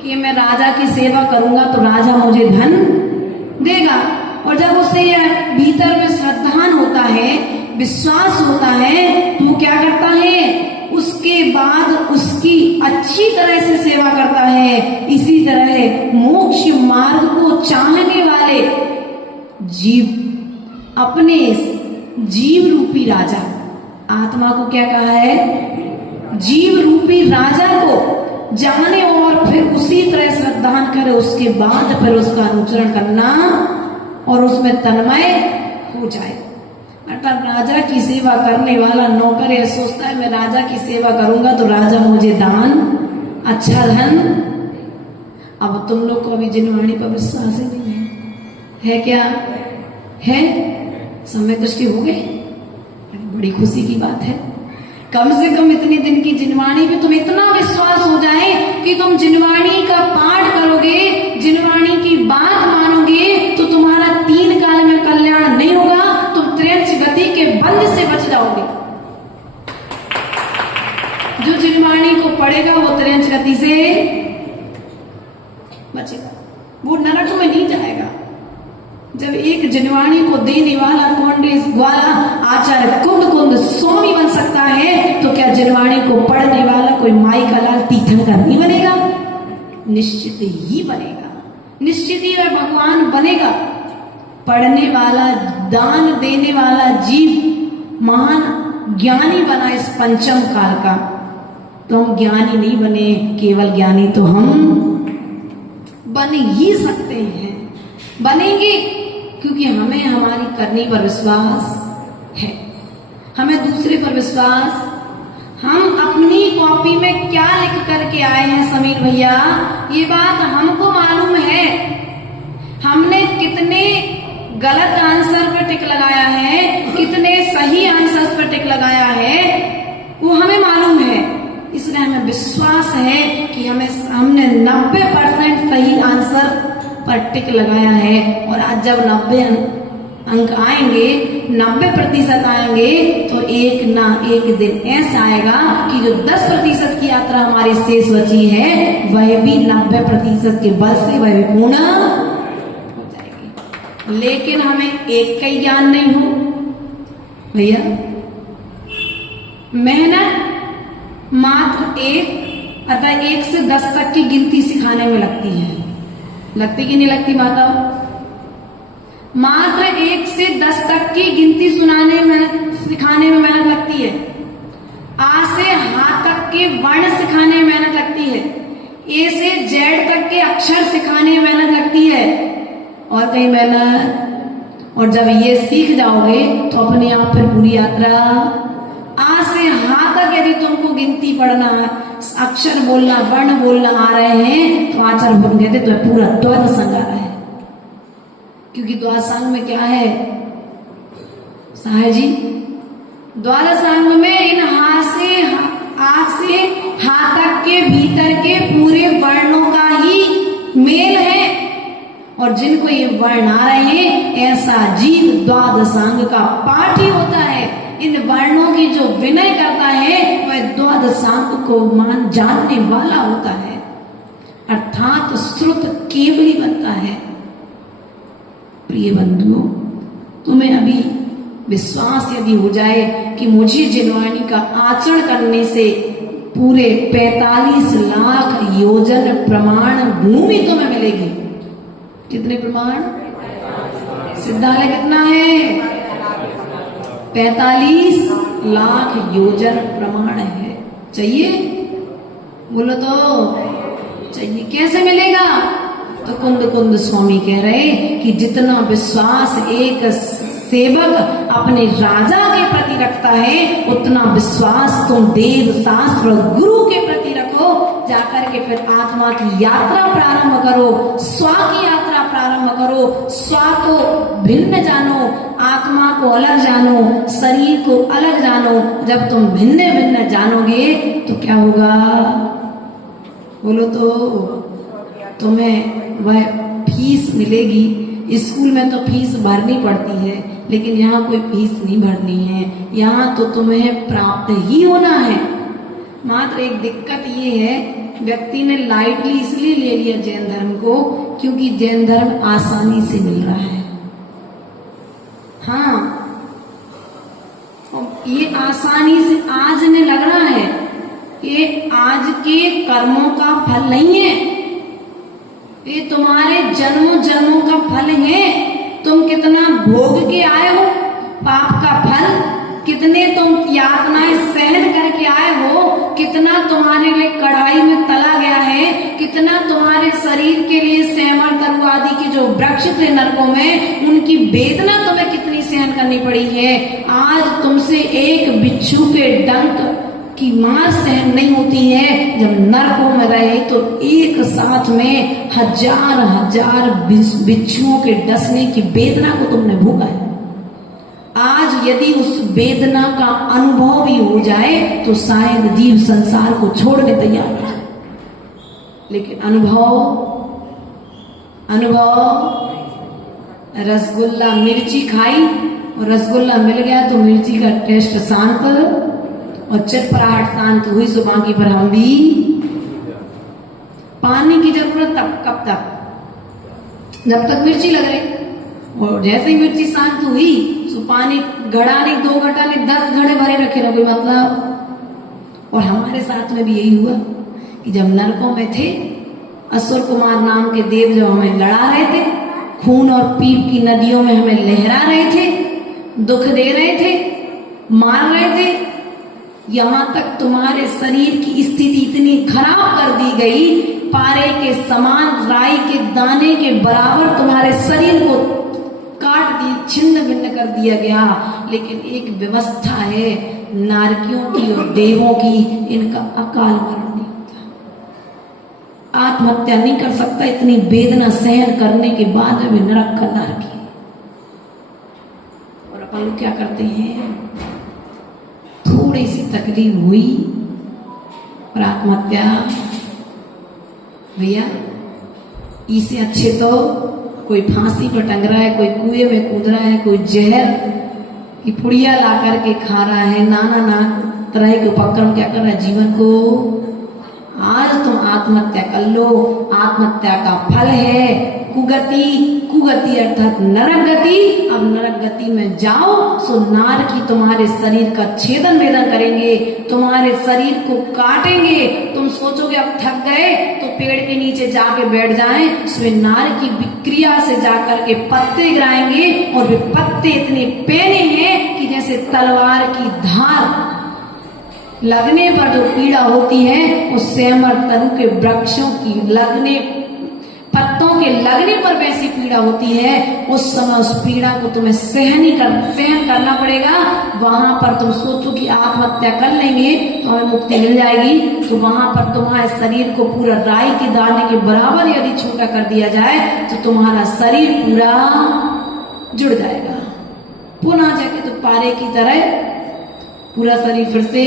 कि मैं राजा की सेवा करूंगा तो राजा मुझे धन देगा, और जब उसे भीतर में श्रद्धान होता है, विश्वास होता है, तो क्या करता है? उसके बाद उसकी अच्छी तरह से सेवा करता है। इसी तरह मोक्ष मार्ग को चाहने वाले जीव, अपने जीव रूपी राजा, आत्मा को क्या कहा है? जीव रूपी राजा को जाने और फिर उसी तरह श्रद्धान करे, उसके बाद फिर उसका अनुचरण करना और उसमें तन्मय हो जाए। अर्थात राजा की सेवा करने वाला नौकर यह सोचता है मैं राजा की सेवा करूंगा तो राजा मुझे दान, अच्छा धन। अब तुम लोग को अभी जिनवाणी पर विश्वास ही नहीं है क्या? है? समय दृष्टि हो गई, बड़ी खुशी की बात है। कम से कम इतने दिन की जिनवाणी पे तुम इतना विश्वास हो जाए कि तुम जिनवाणी का पाठ करोगे, जिनवाणी की बात मानोगे, तो तुम्हारा 3 काल में कल्याण नहीं होगा, तुम त्रियंच गति के बंध से बच जाओगे। जो जिनवाणी को पढ़ेगा वो त्रियंच गति से बचेगा, वो नरक में नहीं जाएगा। जब एक जनवाणी को देने वाला कौंडे वाला आचार्य कुंद कुंद स्वामी बन सकता है, तो क्या जनवाणी को पढ़ने वाला कोई माई का लाल तीर्थंकर नहीं बनेगा? निश्चित ही बनेगा, निश्चित ही वह भगवान बनेगा। पढ़ने वाला, दान देने वाला जीव महान ज्ञानी बना इस पंचम काल का। तो हम ज्ञानी नहीं बने, केवल ज्ञानी तो हम बन ही सकते हैं, बनेंगे, क्योंकि हमें हमारी करनी पर विश्वास है, हमें दूसरे पर विश्वास। हम अपनी कॉपी में क्या लिख करके आए हैं समीर भैया, ये बात हमको मालूम है। हमने कितने गलत आंसर पर टिक लगाया है, कितने सही आंसर पर टिक लगाया है, वो हमें मालूम है। इसलिए हमें विश्वास है कि हमने 90% सही आंसर पर टिक लगाया है। और आज जब 90 अंक आएंगे, 90% आएंगे, तो एक ना एक दिन ऐसा आएगा कि जो 10% की यात्रा हमारी शेष बची है, वह भी 90% के बल से वह पूर्ण हो जाएगी। लेकिन हमें एक का ही ज्ञान नहीं हो भैया। मेहनत मात्र 1 से 10 तक की गिनती सिखाने में लगती है, लगती कि नहीं लगती माता? मात्र 1 से 10 तक की गिनती सिखाने में मेहनत लगती है। आ से हा तक के वर्ण सिखाने में मेहनत लगती है। ए से जेड तक के अक्षर सिखाने में मेहनत लगती है। और कहीं मेहनत। और जब ये सीख जाओगे तो अपने आप फिर पूरी यात्रा, आ से हा तक यदि तुमको गिनती पढ़ना, अक्षर बोलना, वर्ण बोलना आ रहे हैं, तो आचार्य बन गए थे तो पूरा द्वादश अंग आ रहा है। क्योंकि द्वादश अंग में क्या है साहेब जी? द्वादश अंग में इन आ से हा तक के भीतर के पूरे वर्णों का ही मेल है। और जिनको ये वर्ण आ रहे हैं, ऐसा जीव द्वादशांग का पाठ ही होता है। इन वर्णों की जो विनय करता है, वह द्वादशांग को जानने वाला होता है, अर्थात श्रुत केवली बनता है। प्रिय बंधुओं, तुम्हें अभी विश्वास यदि हो जाए कि मुझे जिनवाणी का आचरण करने से पूरे 45 लाख योजन प्रमाण भूमि तुम्हें मिलेगी। कितने प्रमाण? सिद्धालय कितना है? 45 लाख योजन प्रमाण है। चाहिए? बोलो तो चाहिए। कैसे मिलेगा? तो कुंद स्वामी कह रहे कि जितना विश्वास एक सेवक अपने राजा के प्रति रखता है, उतना विश्वास तुम देव शास्त्र गुरु के प्रति रखो। जाकर के फिर आत्मा की यात्रा प्रारंभ करो, स्व की यात्रा प्रारंभ करो। स्व को भिन्न जानो, आत्मा को अलग जानो, शरीर को अलग जानो। जब तुम भिन्न भिन्न जानोगे तो क्या होगा? बोलो तो तुम्हें वह फीस मिलेगी। स्कूल में तो फीस भरनी पड़ती है, लेकिन यहाँ कोई फीस नहीं भरनी है। यहाँ तो तुम्हें प्राप्त ही होना है। मात्र एक दिक्कत ये है, व्यक्ति ने लाइटली इसलिए ले लिया जैन धर्म को, क्योंकि जैन धर्म आसानी से मिल रहा है। हाँ, ये आसानी से आज ने लग रहा है, ये आज के कर्मों का फल नहीं है, ये तुम्हारे जन्मों जन्मों का फल है। तुम कितना भोग के आए हो पाप का फल, कितने तुम यातनाएं सहन करके आए हो, कितना तुम्हारे लिए कढ़ाई में तला गया है, कितना तुम्हारे शरीर के लिए सेमर तरु आदि के जो वृक्ष थे नरकों में, उनकी वेदना तुम्हें कितनी सहन करनी पड़ी है। आज तुमसे एक बिच्छू के डंक की मार सहन नहीं होती है। जब नरकों में रहे तो एक साथ में हजार हजार बिच्छुओं के डसने की वेदना को तुमने भोगा है। आज यदि उस वेदना का अनुभव भी हो जाए तो शायद जीव संसार को छोड़ने तैयार हो जाए, लेकिन रसगुल्ला मिर्ची खाई और रसगुल्ला मिल गया तो मिर्ची का टेस्ट शांत और चटपटाहट शांत हुई, सो बाकी पर हम भी पानी की जरूरत तब कब तक? जब तक मिर्ची लग रही, और जैसे ही मिर्ची शांत हुई तो पानी घड़ा नहीं, 2 घड़ा नहीं, 10 घड़े भरे रखे ना कोई मतलब। और हमारे साथ में भी यही हुआ कि जब नरकों में थे, असुर कुमार नाम के देव जो हमें लड़ा रहे थे, खून और पीप की नदियों में हमें लहरा रहे थे, दुख दे रहे थे, मार रहे थे, यहां तक तुम्हारे शरीर की स्थिति इतनी खराब कर दी गई, पारे के समान राई के दाने के बराबर तुम्हारे शरीर को काट दी, छिन्न भिन्न कर दिया गया। लेकिन एक व्यवस्था है नारकियों की और देवों की, इनका अकाल मरण नहीं होता, आत्महत्या नहीं कर सकता, इतनी वेदना सहन करने के बाद भी नरक का नारकी। और अपन लोग क्या करते हैं, थोड़ी सी तकलीफ हुई और आत्महत्या। भैया इससे अच्छे तो कोई फांसी पर टंग रहा है, कोई कुएं में कूद रहा है, कोई जहर की पुड़िया ला करके खा रहा है, नाना तरह के उपक्रम क्या कर रहा है जीवन को। आज तुम आत्महत्या कर लो, आत्महत्या का फल है कुगति, कुगति अर्थात नरक गति। अब नरक गति में जाओ सो नार की तुम्हारे शरीर का छेदन वेदन करेंगे, तुम्हारे शरीर को काटेंगे। तुम सोचोगे अब थक गए तो पेड़ के नीचे जाके बैठ जाएं, उसमें नार की विक्रिया से जाकर के पत्ते गिराएंगे, और वे पत्ते इतने पेने हैं कि जैसे तलवार की धार लगने पर जो पीड़ा होती है, उस सेमर तनु के वृक्षों की लगने, पत्तों के लगने पर वैसी पीड़ा होती है। उस समय उस पीड़ा को तुम्हें सहन करना पड़ेगा। वहां पर तुम सोचो कि आत्महत्या कर लेंगे तो हमें मुक्ति मिल जाएगी, तो वहां पर तुम्हारे शरीर को पूरा राई के दाने के बराबर यदि छोटा कर दिया जाए तो तुम्हारा शरीर पूरा जुड़ जाएगा, पुनः जाके तो पारे की तरह पूरा शरीर फिर से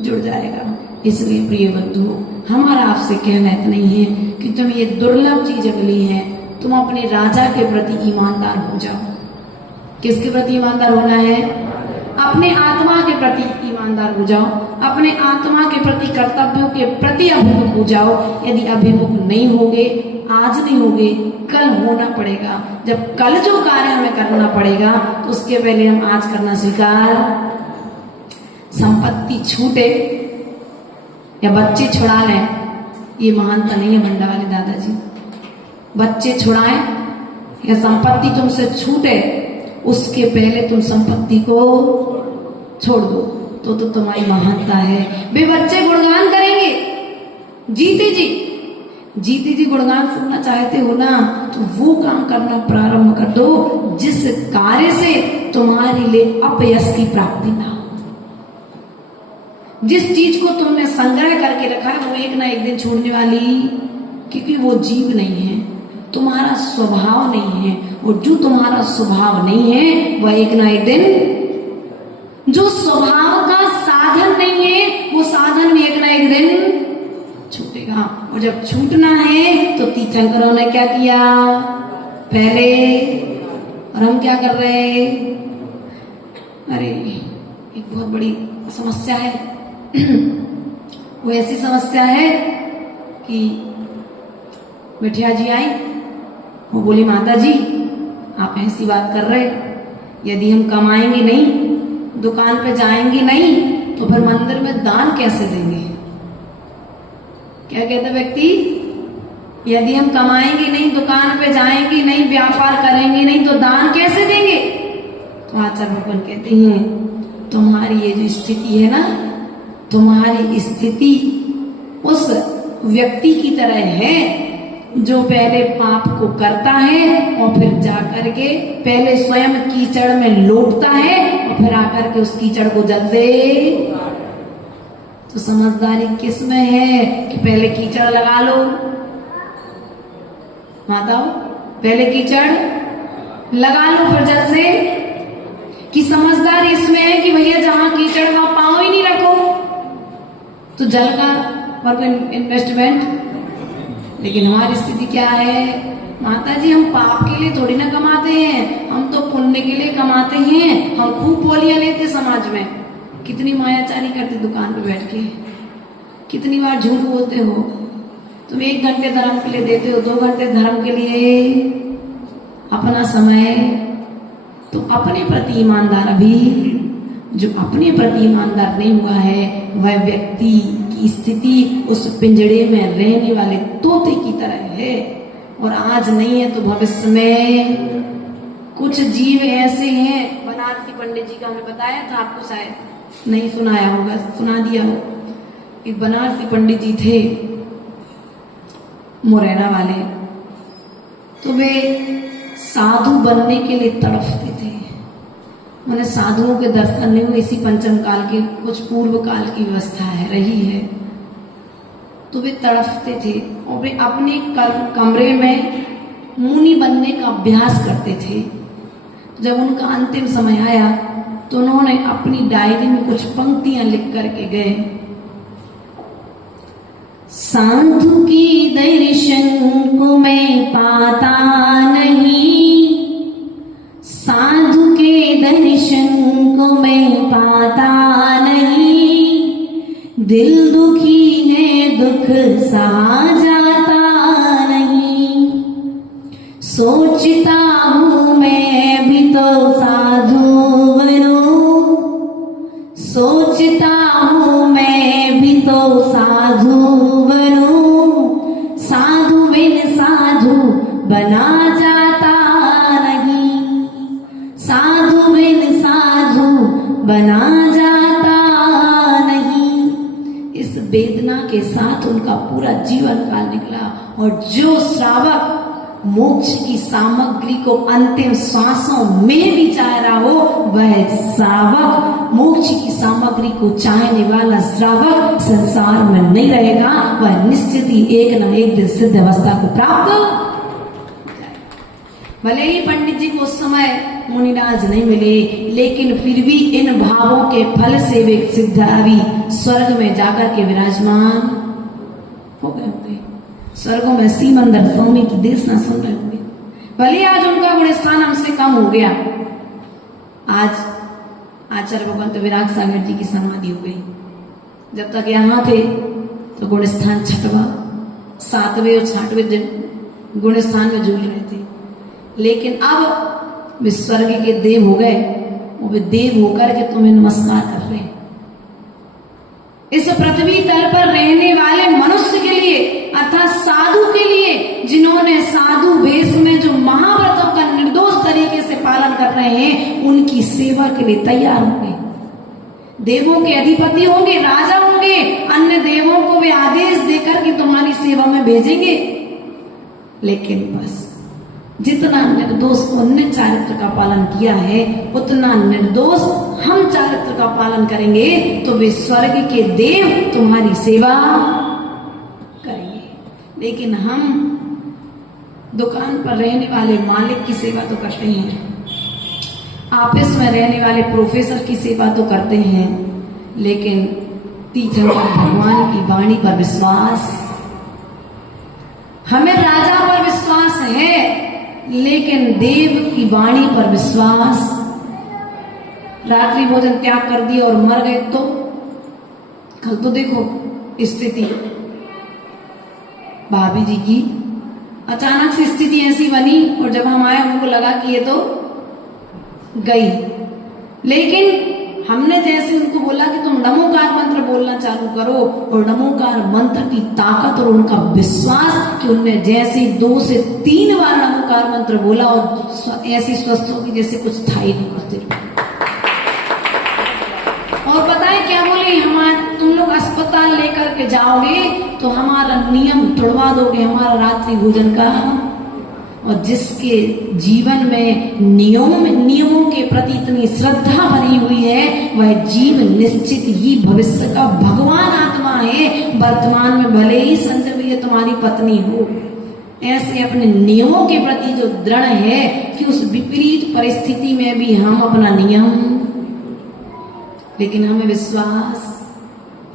जुड़ जाएगा। इसलिए प्रिय बंधु, हमारा आपसे कहना इतना ही है कि तुम ये दुर्लभ चीज मिली है, तुम अपने राजा के प्रति ईमानदार हो जाओ। किसके प्रति ईमानदार होना है? अपने आत्मा के प्रति ईमानदार हो जाओ, अपने आत्मा के प्रति, कर्तव्यों के प्रति अभिमुख हो जाओ। यदि अभिमुख नहीं होगे, आज नहीं होगे, कल होना पड़ेगा। जब कल जो कार्य हमें करना पड़ेगा तो उसके पहले हम आज करना स्वीकार। संपत्ति छूटे या बच्चे छुड़ा लें, ये महानता नहीं है भंडा वाले दादाजी। बच्चे छुड़ाएं या संपत्ति तुमसे छूटे, उसके पहले तुम संपत्ति को छोड़ दो, तो तुम्हारी महानता है। वे बच्चे गुणगान करेंगे, जीते जी गुणगान सुनना चाहते हो ना, तो वो काम करना प्रारंभ कर दो जिस कार्य से तुम्हारे लिए अपयश की प्राप्ति ना हो। जिस चीज को तुमने संग्रह करके रखा है वो एक ना एक दिन छोड़ने वाली, क्योंकि वो जीव नहीं है, तुम्हारा स्वभाव नहीं है। और जो तुम्हारा स्वभाव नहीं है वह एक ना एक दिन, जो स्वभाव का साधन नहीं है वो साधन भी एक ना एक दिन छूटेगा। और जब छूटना है तो तीर्थंकरों ने क्या किया पहले, और हम क्या कर रहे? अरे एक बहुत बड़ी समस्या है वो ऐसी समस्या है कि बिटिया जी आई, वो बोली माता जी आप ऐसी बात कर रहे, यदि हम कमाएंगे नहीं, दुकान पे जाएंगे नहीं, तो फिर मंदिर में दान कैसे देंगे? क्या कहता व्यक्ति, यदि हम कमाएंगे नहीं, दुकान पे जाएंगे नहीं, व्यापार करेंगे नहीं, तो दान कैसे देंगे? तो आचार्य भगवान कहते हैं तुम्हारी ये जो स्थिति है ना, तुम्हारी स्थिति उस व्यक्ति की तरह है जो पहले पाप को करता है और फिर जाकर के पहले स्वयं कीचड़ में लोटता है और फिर आकर के उस कीचड़ को जल दे। तो समझदारी किस में है कि पहले कीचड़ लगा लो, माताओं पहले कीचड़ लगा लो फिर जल से, कि समझदारी इसमें है कि भैया जहां कीचड़ का पांव ही नहीं रखो तो जल का पर इन्वेस्टमेंट। लेकिन हमारी स्थिति क्या है माता जी, हम पाप के लिए थोड़ी ना कमाते हैं, हम तो पुण्य के लिए कमाते हैं। हम खूब बोलियां लेते समाज में, कितनी मायाचारी करते दुकान पे बैठ के, कितनी बार झूठ बोलते हो। तुम 1 घंटे धर्म के लिए देते हो, 2 घंटे धर्म के लिए अपना समय, तो अपने प्रति ईमानदार। अभी जो अपने प्रति ईमानदार नहीं हुआ है वह व्यक्ति की स्थिति उस पिंजड़े में रहने वाले तोते की तरह है, और आज नहीं है तो भविष्य में। कुछ जीव ऐसे हैं, बनारसी पंडित जी का हमने बताया था आपको, शायद नहीं सुनाया होगा, सुना दिया हो। एक बनारसी पंडित जी थे मुरैना वाले, तो वे साधु बनने के लिए तड़पते थे। मैंने साधुओं के दर्शन नहीं हुए, इसी पंचम काल के कुछ पूर्व काल की व्यवस्था है रही है, तो वे तड़पते थे और वे अपने कमरे में मुनि बनने का अभ्यास करते थे। जब उनका अंतिम समय आया तो उन्होंने अपनी डायरी में कुछ पंक्तियां लिख करके गए। साधु की दर्शन को मैं पाता नहीं, साधु के दर्शन को मैं पाता नहीं, दिल दुखी है दुख सहा जाता नहीं, सोचता हूँ मैं भी तो साधु बनूं, सोचता हूँ मैं भी तो साधु बनूं, साधु बिन साधु बना जाता नहीं, साधु बिन साधु बना जाता नहीं। इस वेदना के साथ उनका पूरा जीवन काल निकला, और जो श्रावक मोक्ष की सामग्री को अंतिम श्वासों में भी चाह रहा हो, वह श्रावक, मोक्ष की सामग्री को चाहने वाला श्रावक संसार में नहीं रहेगा, वह निश्चित ही एक न एक दिन सिद्ध अवस्था को प्राप्त। भले ही पंडित जी को उस समय मुनिराज नहीं मिले, लेकिन फिर भी इन भावों के फल से वे सिद्धावी स्वर्ग में जाकर के विराजमान हो गए होंगे। स्वर्गों में सीमंदर स्वामी की देशना सुन रहे होंगे। भले आज उनका गुण स्थान हमसे कम हो गया। आज आचार्य भगवंत विराग सागर जी की समाधि हो गई। जब तक यहाँ थे तो गुण स्थान 6वां 7वें और 6वें दिन गुण स्थान में झूल रहे थे, लेकिन अब वे स्वर्ग के देव हो गए, वो वे देव होकर के तुम्हें नमस्कार कर रहे हैं। इस पृथ्वी तल पर रहने वाले मनुष्य के लिए अर्थात साधु के लिए, जिन्होंने साधु वेश में जो महाव्रतों का निर्दोष तरीके से पालन कर रहे हैं, उनकी सेवा के लिए तैयार होंगे। देवों के अधिपति होंगे, राजा होंगे, अन्य देवों को वे आदेश देकर के तुम्हारी सेवा में भेजेंगे। लेकिन बस जितना निर्दोष उनने चारित्र का पालन किया है, उतना निर्दोष हम चारित्र का पालन करेंगे तो वे स्वर्ग के देव तुम्हारी सेवा करेंगे। लेकिन हम दुकान पर रहने वाले मालिक की सेवा तो करते ही हैं, ऑफिस में रहने वाले प्रोफेसर की सेवा तो करते हैं, लेकिन तीर्थंकर भगवान की वाणी पर विश्वास, हमें राजा पर विश्वास है लेकिन देव की वाणी पर विश्वास। रात्रि भोजन त्याग कर दिया और मर गए तो कल तो देखो स्थिति भाभी जी की अचानक से स्थिति ऐसी बनी, और जब हम आए हमको लगा कि ये तो गई, लेकिन हमने जैसे उनको बोला कि तुम नमोकार मंत्र बोलना चालू करो, और नमोकार मंत्र की ताकत और उनका विश्वास कि उनने जैसे 2 से 3 बार नमोकार मंत्र बोला और ऐसी स्वस्थ हो कि जैसे कुछ था ही नहीं करते। और पता है क्या बोले, हमारे तुम लोग अस्पताल लेकर के जाओगे तो हमारा नियम तोड़वा दोगे, हमारा रात्रि भोजन का। और जिसके जीवन में नियमों के प्रति इतनी श्रद्धा भरी हुई है, वह जीव निश्चित ही भविष्य का भगवान आत्मा है। वर्तमान में भले ही संजय भैया तुम्हारी पत्नी हो, ऐसे अपने नियमों के प्रति जो दृढ़ है कि उस विपरीत परिस्थिति में भी हम अपना नियम, लेकिन हमें विश्वास,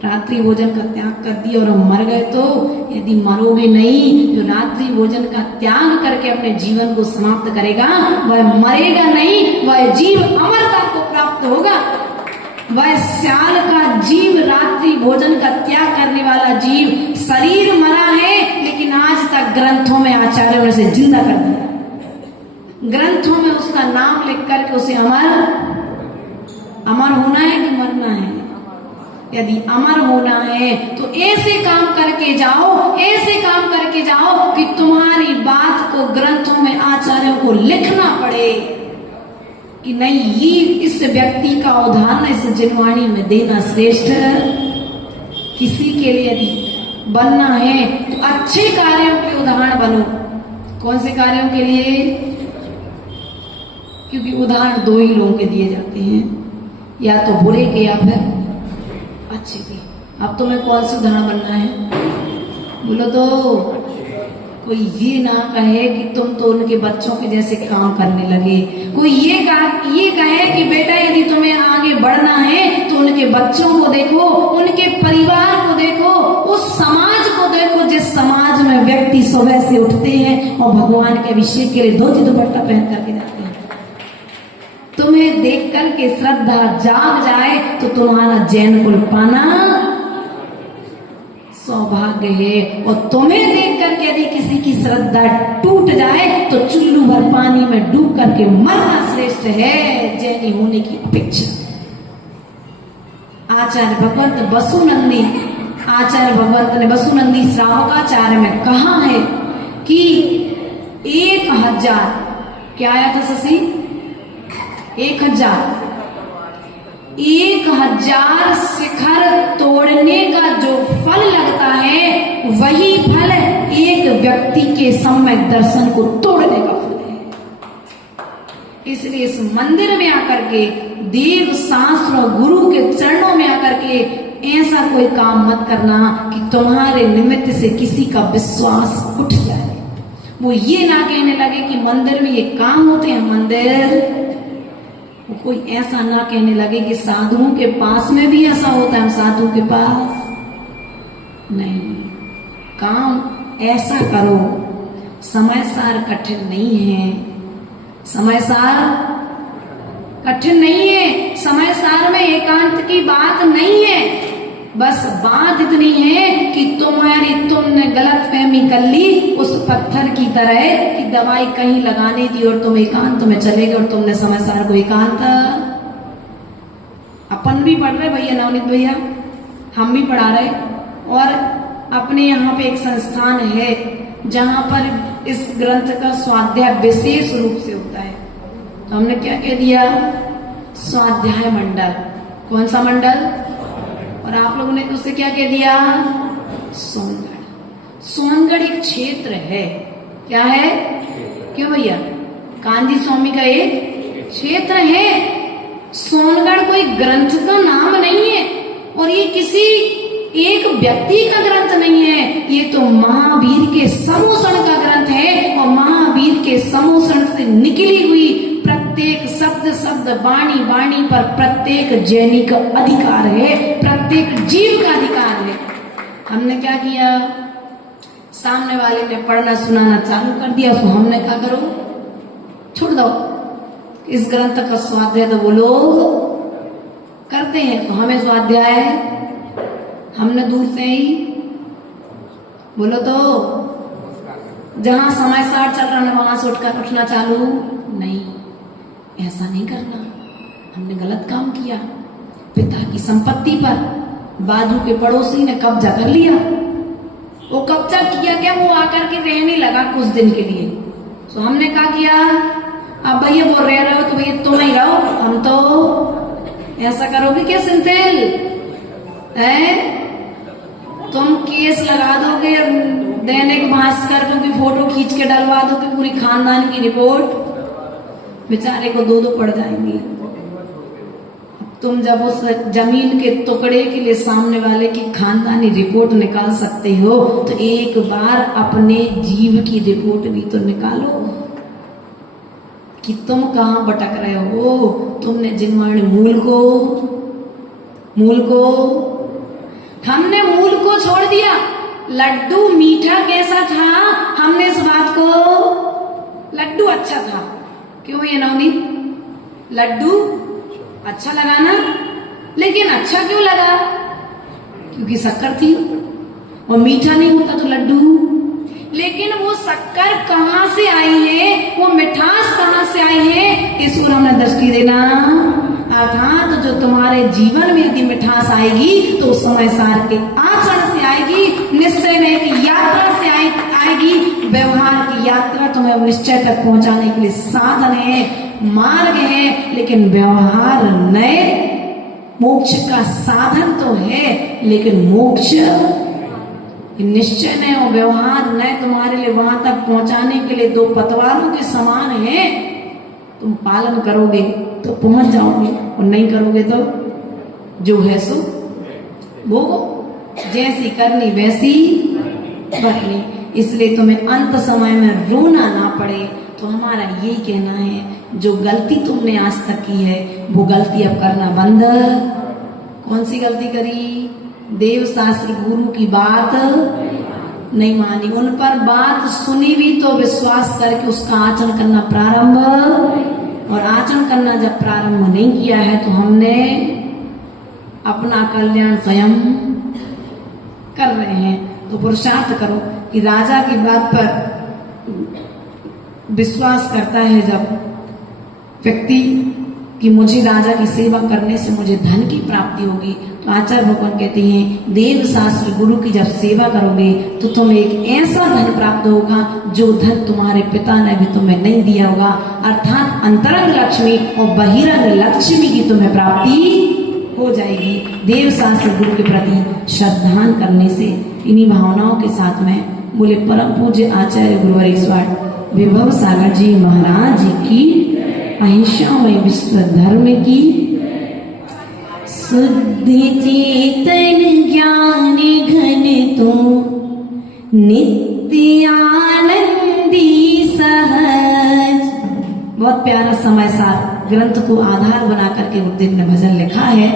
रात्रि भोजन का त्याग कर दिया और हम मर गए तो, यदि मरोगे नहीं, जो रात्रि भोजन का त्याग करके अपने जीवन को समाप्त करेगा वह मरेगा नहीं, वह जीव अमरता को प्राप्त होगा। वह साल का जीव, रात्रि भोजन का त्याग करने वाला जीव, शरीर मरा है लेकिन लेकिन आज तक ग्रंथों में आचार्यों ने उसे जिंदा कर दिया, ग्रंथों में उसका नाम लिख करके उसे अमर होना है कि मरना है। यदि अमर होना है तो ऐसे काम करके जाओ, ऐसे काम करके जाओ कि तुम्हारी बात को ग्रंथों में आचार्यों को लिखना पड़े कि नहीं, ये इस व्यक्ति का उदाहरण इस जिनवाणी में देना श्रेष्ठ है। किसी के लिए यदि बनना है तो अच्छे कार्यों के उदाहरण बनो। कौन से कार्यों के लिए? क्योंकि उदाहरण दो ही लोगों के दिए जाते हैं, या तो बुरे के या फिर अच्छे के। अब तुम्हें कौन से उदाहरण बनना है? बोलो तो। कोई ये ना कहे कि तुम तो उनके बच्चों के जैसे काम करने लगे। कोई ये कहे कि बेटा यदि तुम्हें आगे बढ़ना है तो उनके बच्चों को देखो, उनके परिवार को देखो, उस समाज को देखो जिस समाज में व्यक्ति सुबह से उठते हैं और भगवान के अभिषेक के लिए धोती दुपट्टा पहन करके जाते हैं। तुम्हें देख करके श्रद्धा जाग जाए तो तुम्हारा जैन कुल पाना सौभाग्य है, और तुम्हें देख करके यदि किसी की श्रद्धा टूट जाए तो चुल्लू भर पानी में डूब करके मरना श्रेष्ठ है जैनी होने की अपेक्षा। आचार्य भगवंत ने वसुनंदी श्रावकाचार्य में कहा है कि 1000 क्या आया था शशि? 1000 शिखर तोड़ने का जो फल लगता है वही फल एक व्यक्ति के सम्यक दर्शन को तोड़ने का फल है। इसलिए इस मंदिर में आकर के, देव शास्त्र और गुरु के चरणों में आकर के ऐसा कोई काम मत करना कि तुम्हारे निमित्त से किसी का विश्वास उठ जाए। वो ये ना कहने लगे कि मंदिर में ये काम होते हैं, मंदिर कोई ऐसा ना कहने लगे कि साधुओं के पास में भी ऐसा होता है, हम साधु के पास नहीं। काम ऐसा करो, समय सार कठिन नहीं है, समय सार कठिन नहीं है, समय सार में एकांत की बात नहीं है। बस बात इतनी है कि तुमने गलत फहमी कर ली उस पत्थर की तरह कि दवाई कहीं लगाने दी और तुम एकांत में चले गए और तुमने समय सार को एकांत। अपन भी पढ़ रहे भैया, नवनीत भैया, हम भी पढ़ा रहे, और अपने यहाँ पे एक संस्थान है जहाँ पर इस ग्रंथ का स्वाध्याय विशेष रूप से होता है। तो हमने क्या कह दिया? स्वाध्याय मंडल। कौन सा मंडल? और आप लोगों ने तो उसे क्या कह दिया? सोनगढ़। सोनगढ़ एक क्षेत्र है। क्या है? क्यों भैया? कांजी स्वामी का एक क्षेत्र है। सोनगढ़ कोई ग्रंथ का नाम नहीं है, और ये किसी एक व्यक्ति का ग्रंथ नहीं है, ये तो महावीर के समोषण का ग्रंथ है, और महावीर के समोषण से निकली हुई प्रत्येक शब्द वाणी पर प्रत्येक जैनी का अधिकार है, प्रत्येक जीव का अधिकार है। हमने क्या किया? सामने वाले ने पढ़ना सुनाना चालू कर दिया, तो हमने क्या करो? छोड़ दो। इस ग्रंथ का स्वाध्याय तो वो लोग करते हैं, तो हमें स्वाध्याय हमने दूर से ही बोलो तो जहां समय सार चल रहा है वहां से उठना चालू नहीं, ऐसा नहीं करना। हमने गलत काम किया। पिता की संपत्ति पर बाजू के पड़ोसी ने कब्जा कर लिया। वो कब्जा किया क्या? वो आकर के रहने लगा कुछ दिन के लिए। तो हमने क्या किया? अब भैया वो रह रहे हो तो भैया तुम ही रहो, हम तो ऐसा करोगे क्या? सिंथेल है, तुम केस लगा दोगे, दैनिक भास्कर की फोटो खींच के डलवा दोगे, पूरी खानदान की रिपोर्ट, बेचारे को 2-2 पड़ जाएंगी। तुम जब उस जमीन के टुकड़े के लिए सामने वाले की खानदानी रिपोर्ट निकाल सकते हो तो एक बार अपने जीव की रिपोर्ट भी तो निकालो कि तुम कहां भटक रहे हो। तुमने जिनवाणी हमने मूल को छोड़ दिया। लड्डू मीठा कैसा था? हमने इस बात को, लड्डू अच्छा था। क्यों ये नवनीत? लड्डू अच्छा लगा ना, लेकिन अच्छा क्यों लगा? क्योंकि शक्कर थी, और मीठा नहीं होता तो लड्डू लेकिन वो शक्कर कहाँ से आई है, वो मिठास कहाँ से आई है, इस ओर हमें दृष्टि देना। अर्थात जो तुम्हारे जीवन में यदि मिठास आएगी तो समय सार के आचरण से आएगी, निश्चय में की यात्रा से आएगी। व्यवहार की यात्रा तुम्हें निश्चय तक पहुंचाने के लिए साधन है, मार्ग है, लेकिन व्यवहार नए मोक्ष का साधन तो है, लेकिन मोक्ष निश्चय नहीं। और व्यवहार नए तुम्हारे लिए वहां तक पहुंचाने के लिए दो पतवारों के समान है। तुम पालन करोगे तो पहुंच जाओगे, और नहीं करोगे तो जो है सो वो जैसी करनी वैसी भरनी। इसलिए तुम्हें अंत समय में रोना ना पड़े। तो हमारा यही कहना है, जो गलती तुमने आज तक की है वो गलती अब करना बंद। कौन सी गलती करी? देव शास्त्र गुरु की बात नहीं मानी, उन पर बात सुनी भी तो विश्वास करके उसका आचरण करना प्रारंभ, और आचरण करना जब प्रारंभ नहीं किया है तो हमने अपना कल्याण स्वयं कर रहे हैं। तो पुरुषार्थ करो कि राजा की बात पर विश्वास करता है जब व्यक्ति कि मुझे राजा की सेवा करने से मुझे धन की प्राप्ति होगी, तो आचार्य भगवान कहते हैं देव शास्त्र गुरु की जब सेवा करोगे तो तुम्हें एक ऐसा धन प्राप्त होगा जो धन तुम्हारे पिता ने भी तुम्हें नहीं दिया होगा। अर्थात अंतरंग लक्ष्मी और बहिरंग लक्ष्मी की तुम्हें प्राप्ति हो जाएगी। देव शास्त्र गुरु के प्रति श्रद्धान करने से। इन्हीं भावनाओं के साथ में बोले परम पूज्य आचार्य गुरुवर ईश्वर विभव सागर जी महाराज की अहिंसा में विश्व धर्म की। शुद्ध चेतन ज्ञान घन तो नित्य आनंदी सहज। बहुत प्यारा समय सार ग्रंथ को आधार बना करके गुरुदेव ने भजन लिखा है।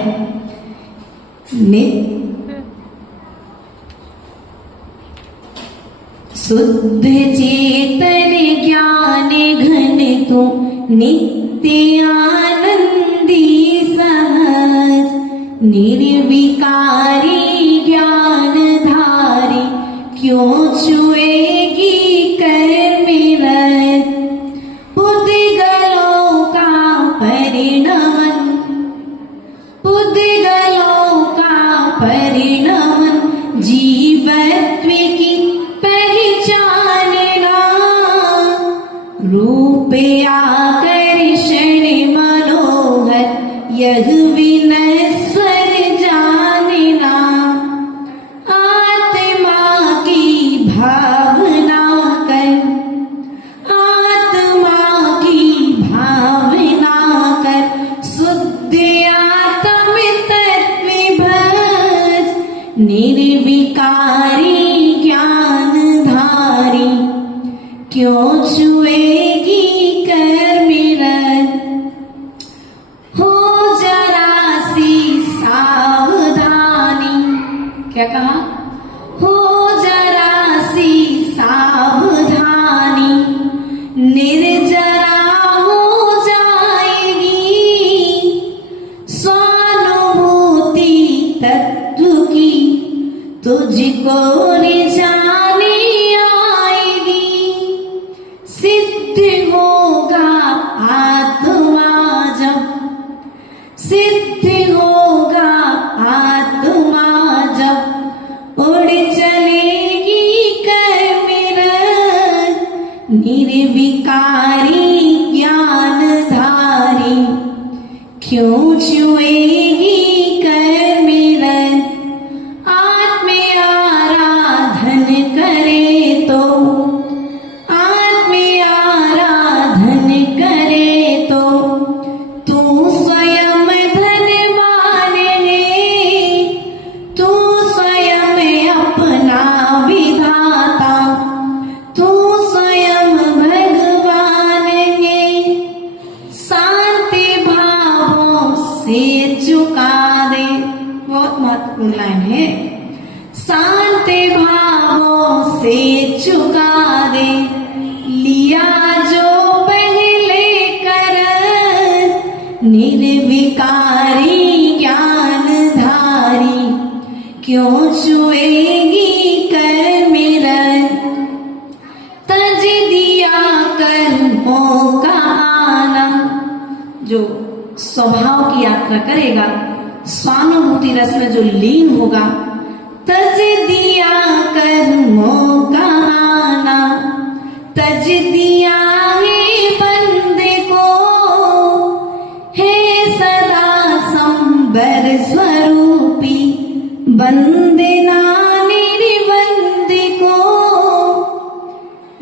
शुद्ध चेतन ज्ञान घन तो नित्य आनंदी सहज, निर्विकारी ज्ञान धारी क्यों छुएगी कर मिरत। पुद्गलों का परिणमन, पुद्गलों का परिणमन जीवत्व की पहचानना। रूप आकर्षण मनोहर यह विनस्वर जानना। आत्मा की भावना कर, आत्मा की भावना कर शुद्ध आत्म तत्व भज। निर्विकारी ज्ञान धारी क्यों छुएगी कर मिरत। हो जरा सी सावधानी, क्या कहा? हो जरा सी सावधानी निर्जरा हो जाएगी। स्वानुभूति तत्व की तुझको जाने आएगी। सिद्ध होगा आत्मा जब, सिद्ध होगा आत्मा जब उड़ चलेगी कर मिरत। निर्विकारी ज्ञान धारी क्यों छुएगी कर मिरत। आत्म आराधन करे तो, आत्म आराधन करे तो तू स्वयं धनवान है। तू स्वयं अपना विधाता, तू स्वयं भगवान है। शांति भावों से चुका दे, बहुत महत्वपूर्ण लाइन है। शांति भावों से चुका दे लिया जो पहले कर। निर्विकारी ज्ञान धारी क्यों छुएगी कर मिरत। स्वभाव की यात्रा करेगा, स्वानुभूति रस में जो लीन होगा, तज दिया कर्मों का आना, तज दिया है बंदे को, हे सदा संबर स्वरूपी वंदना निर्बंदी को,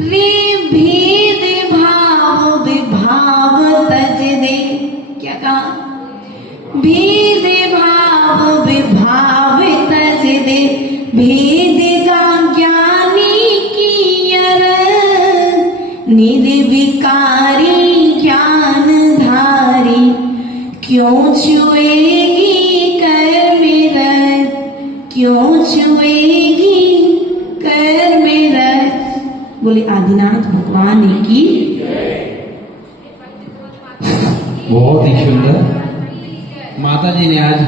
रे भेद भाव विभाव तज दे, क्या कहा, भेद भाव विभाव तज दे, भेद का ज्ञानी कियर, निर्विकारी ज्ञान धारी, क्यों छुएगी कर मेरा, क्यों छुएगी कर मेरा। बोले आदिनाथ भगवान की। बहुत ही सुंदर माता जी ने आज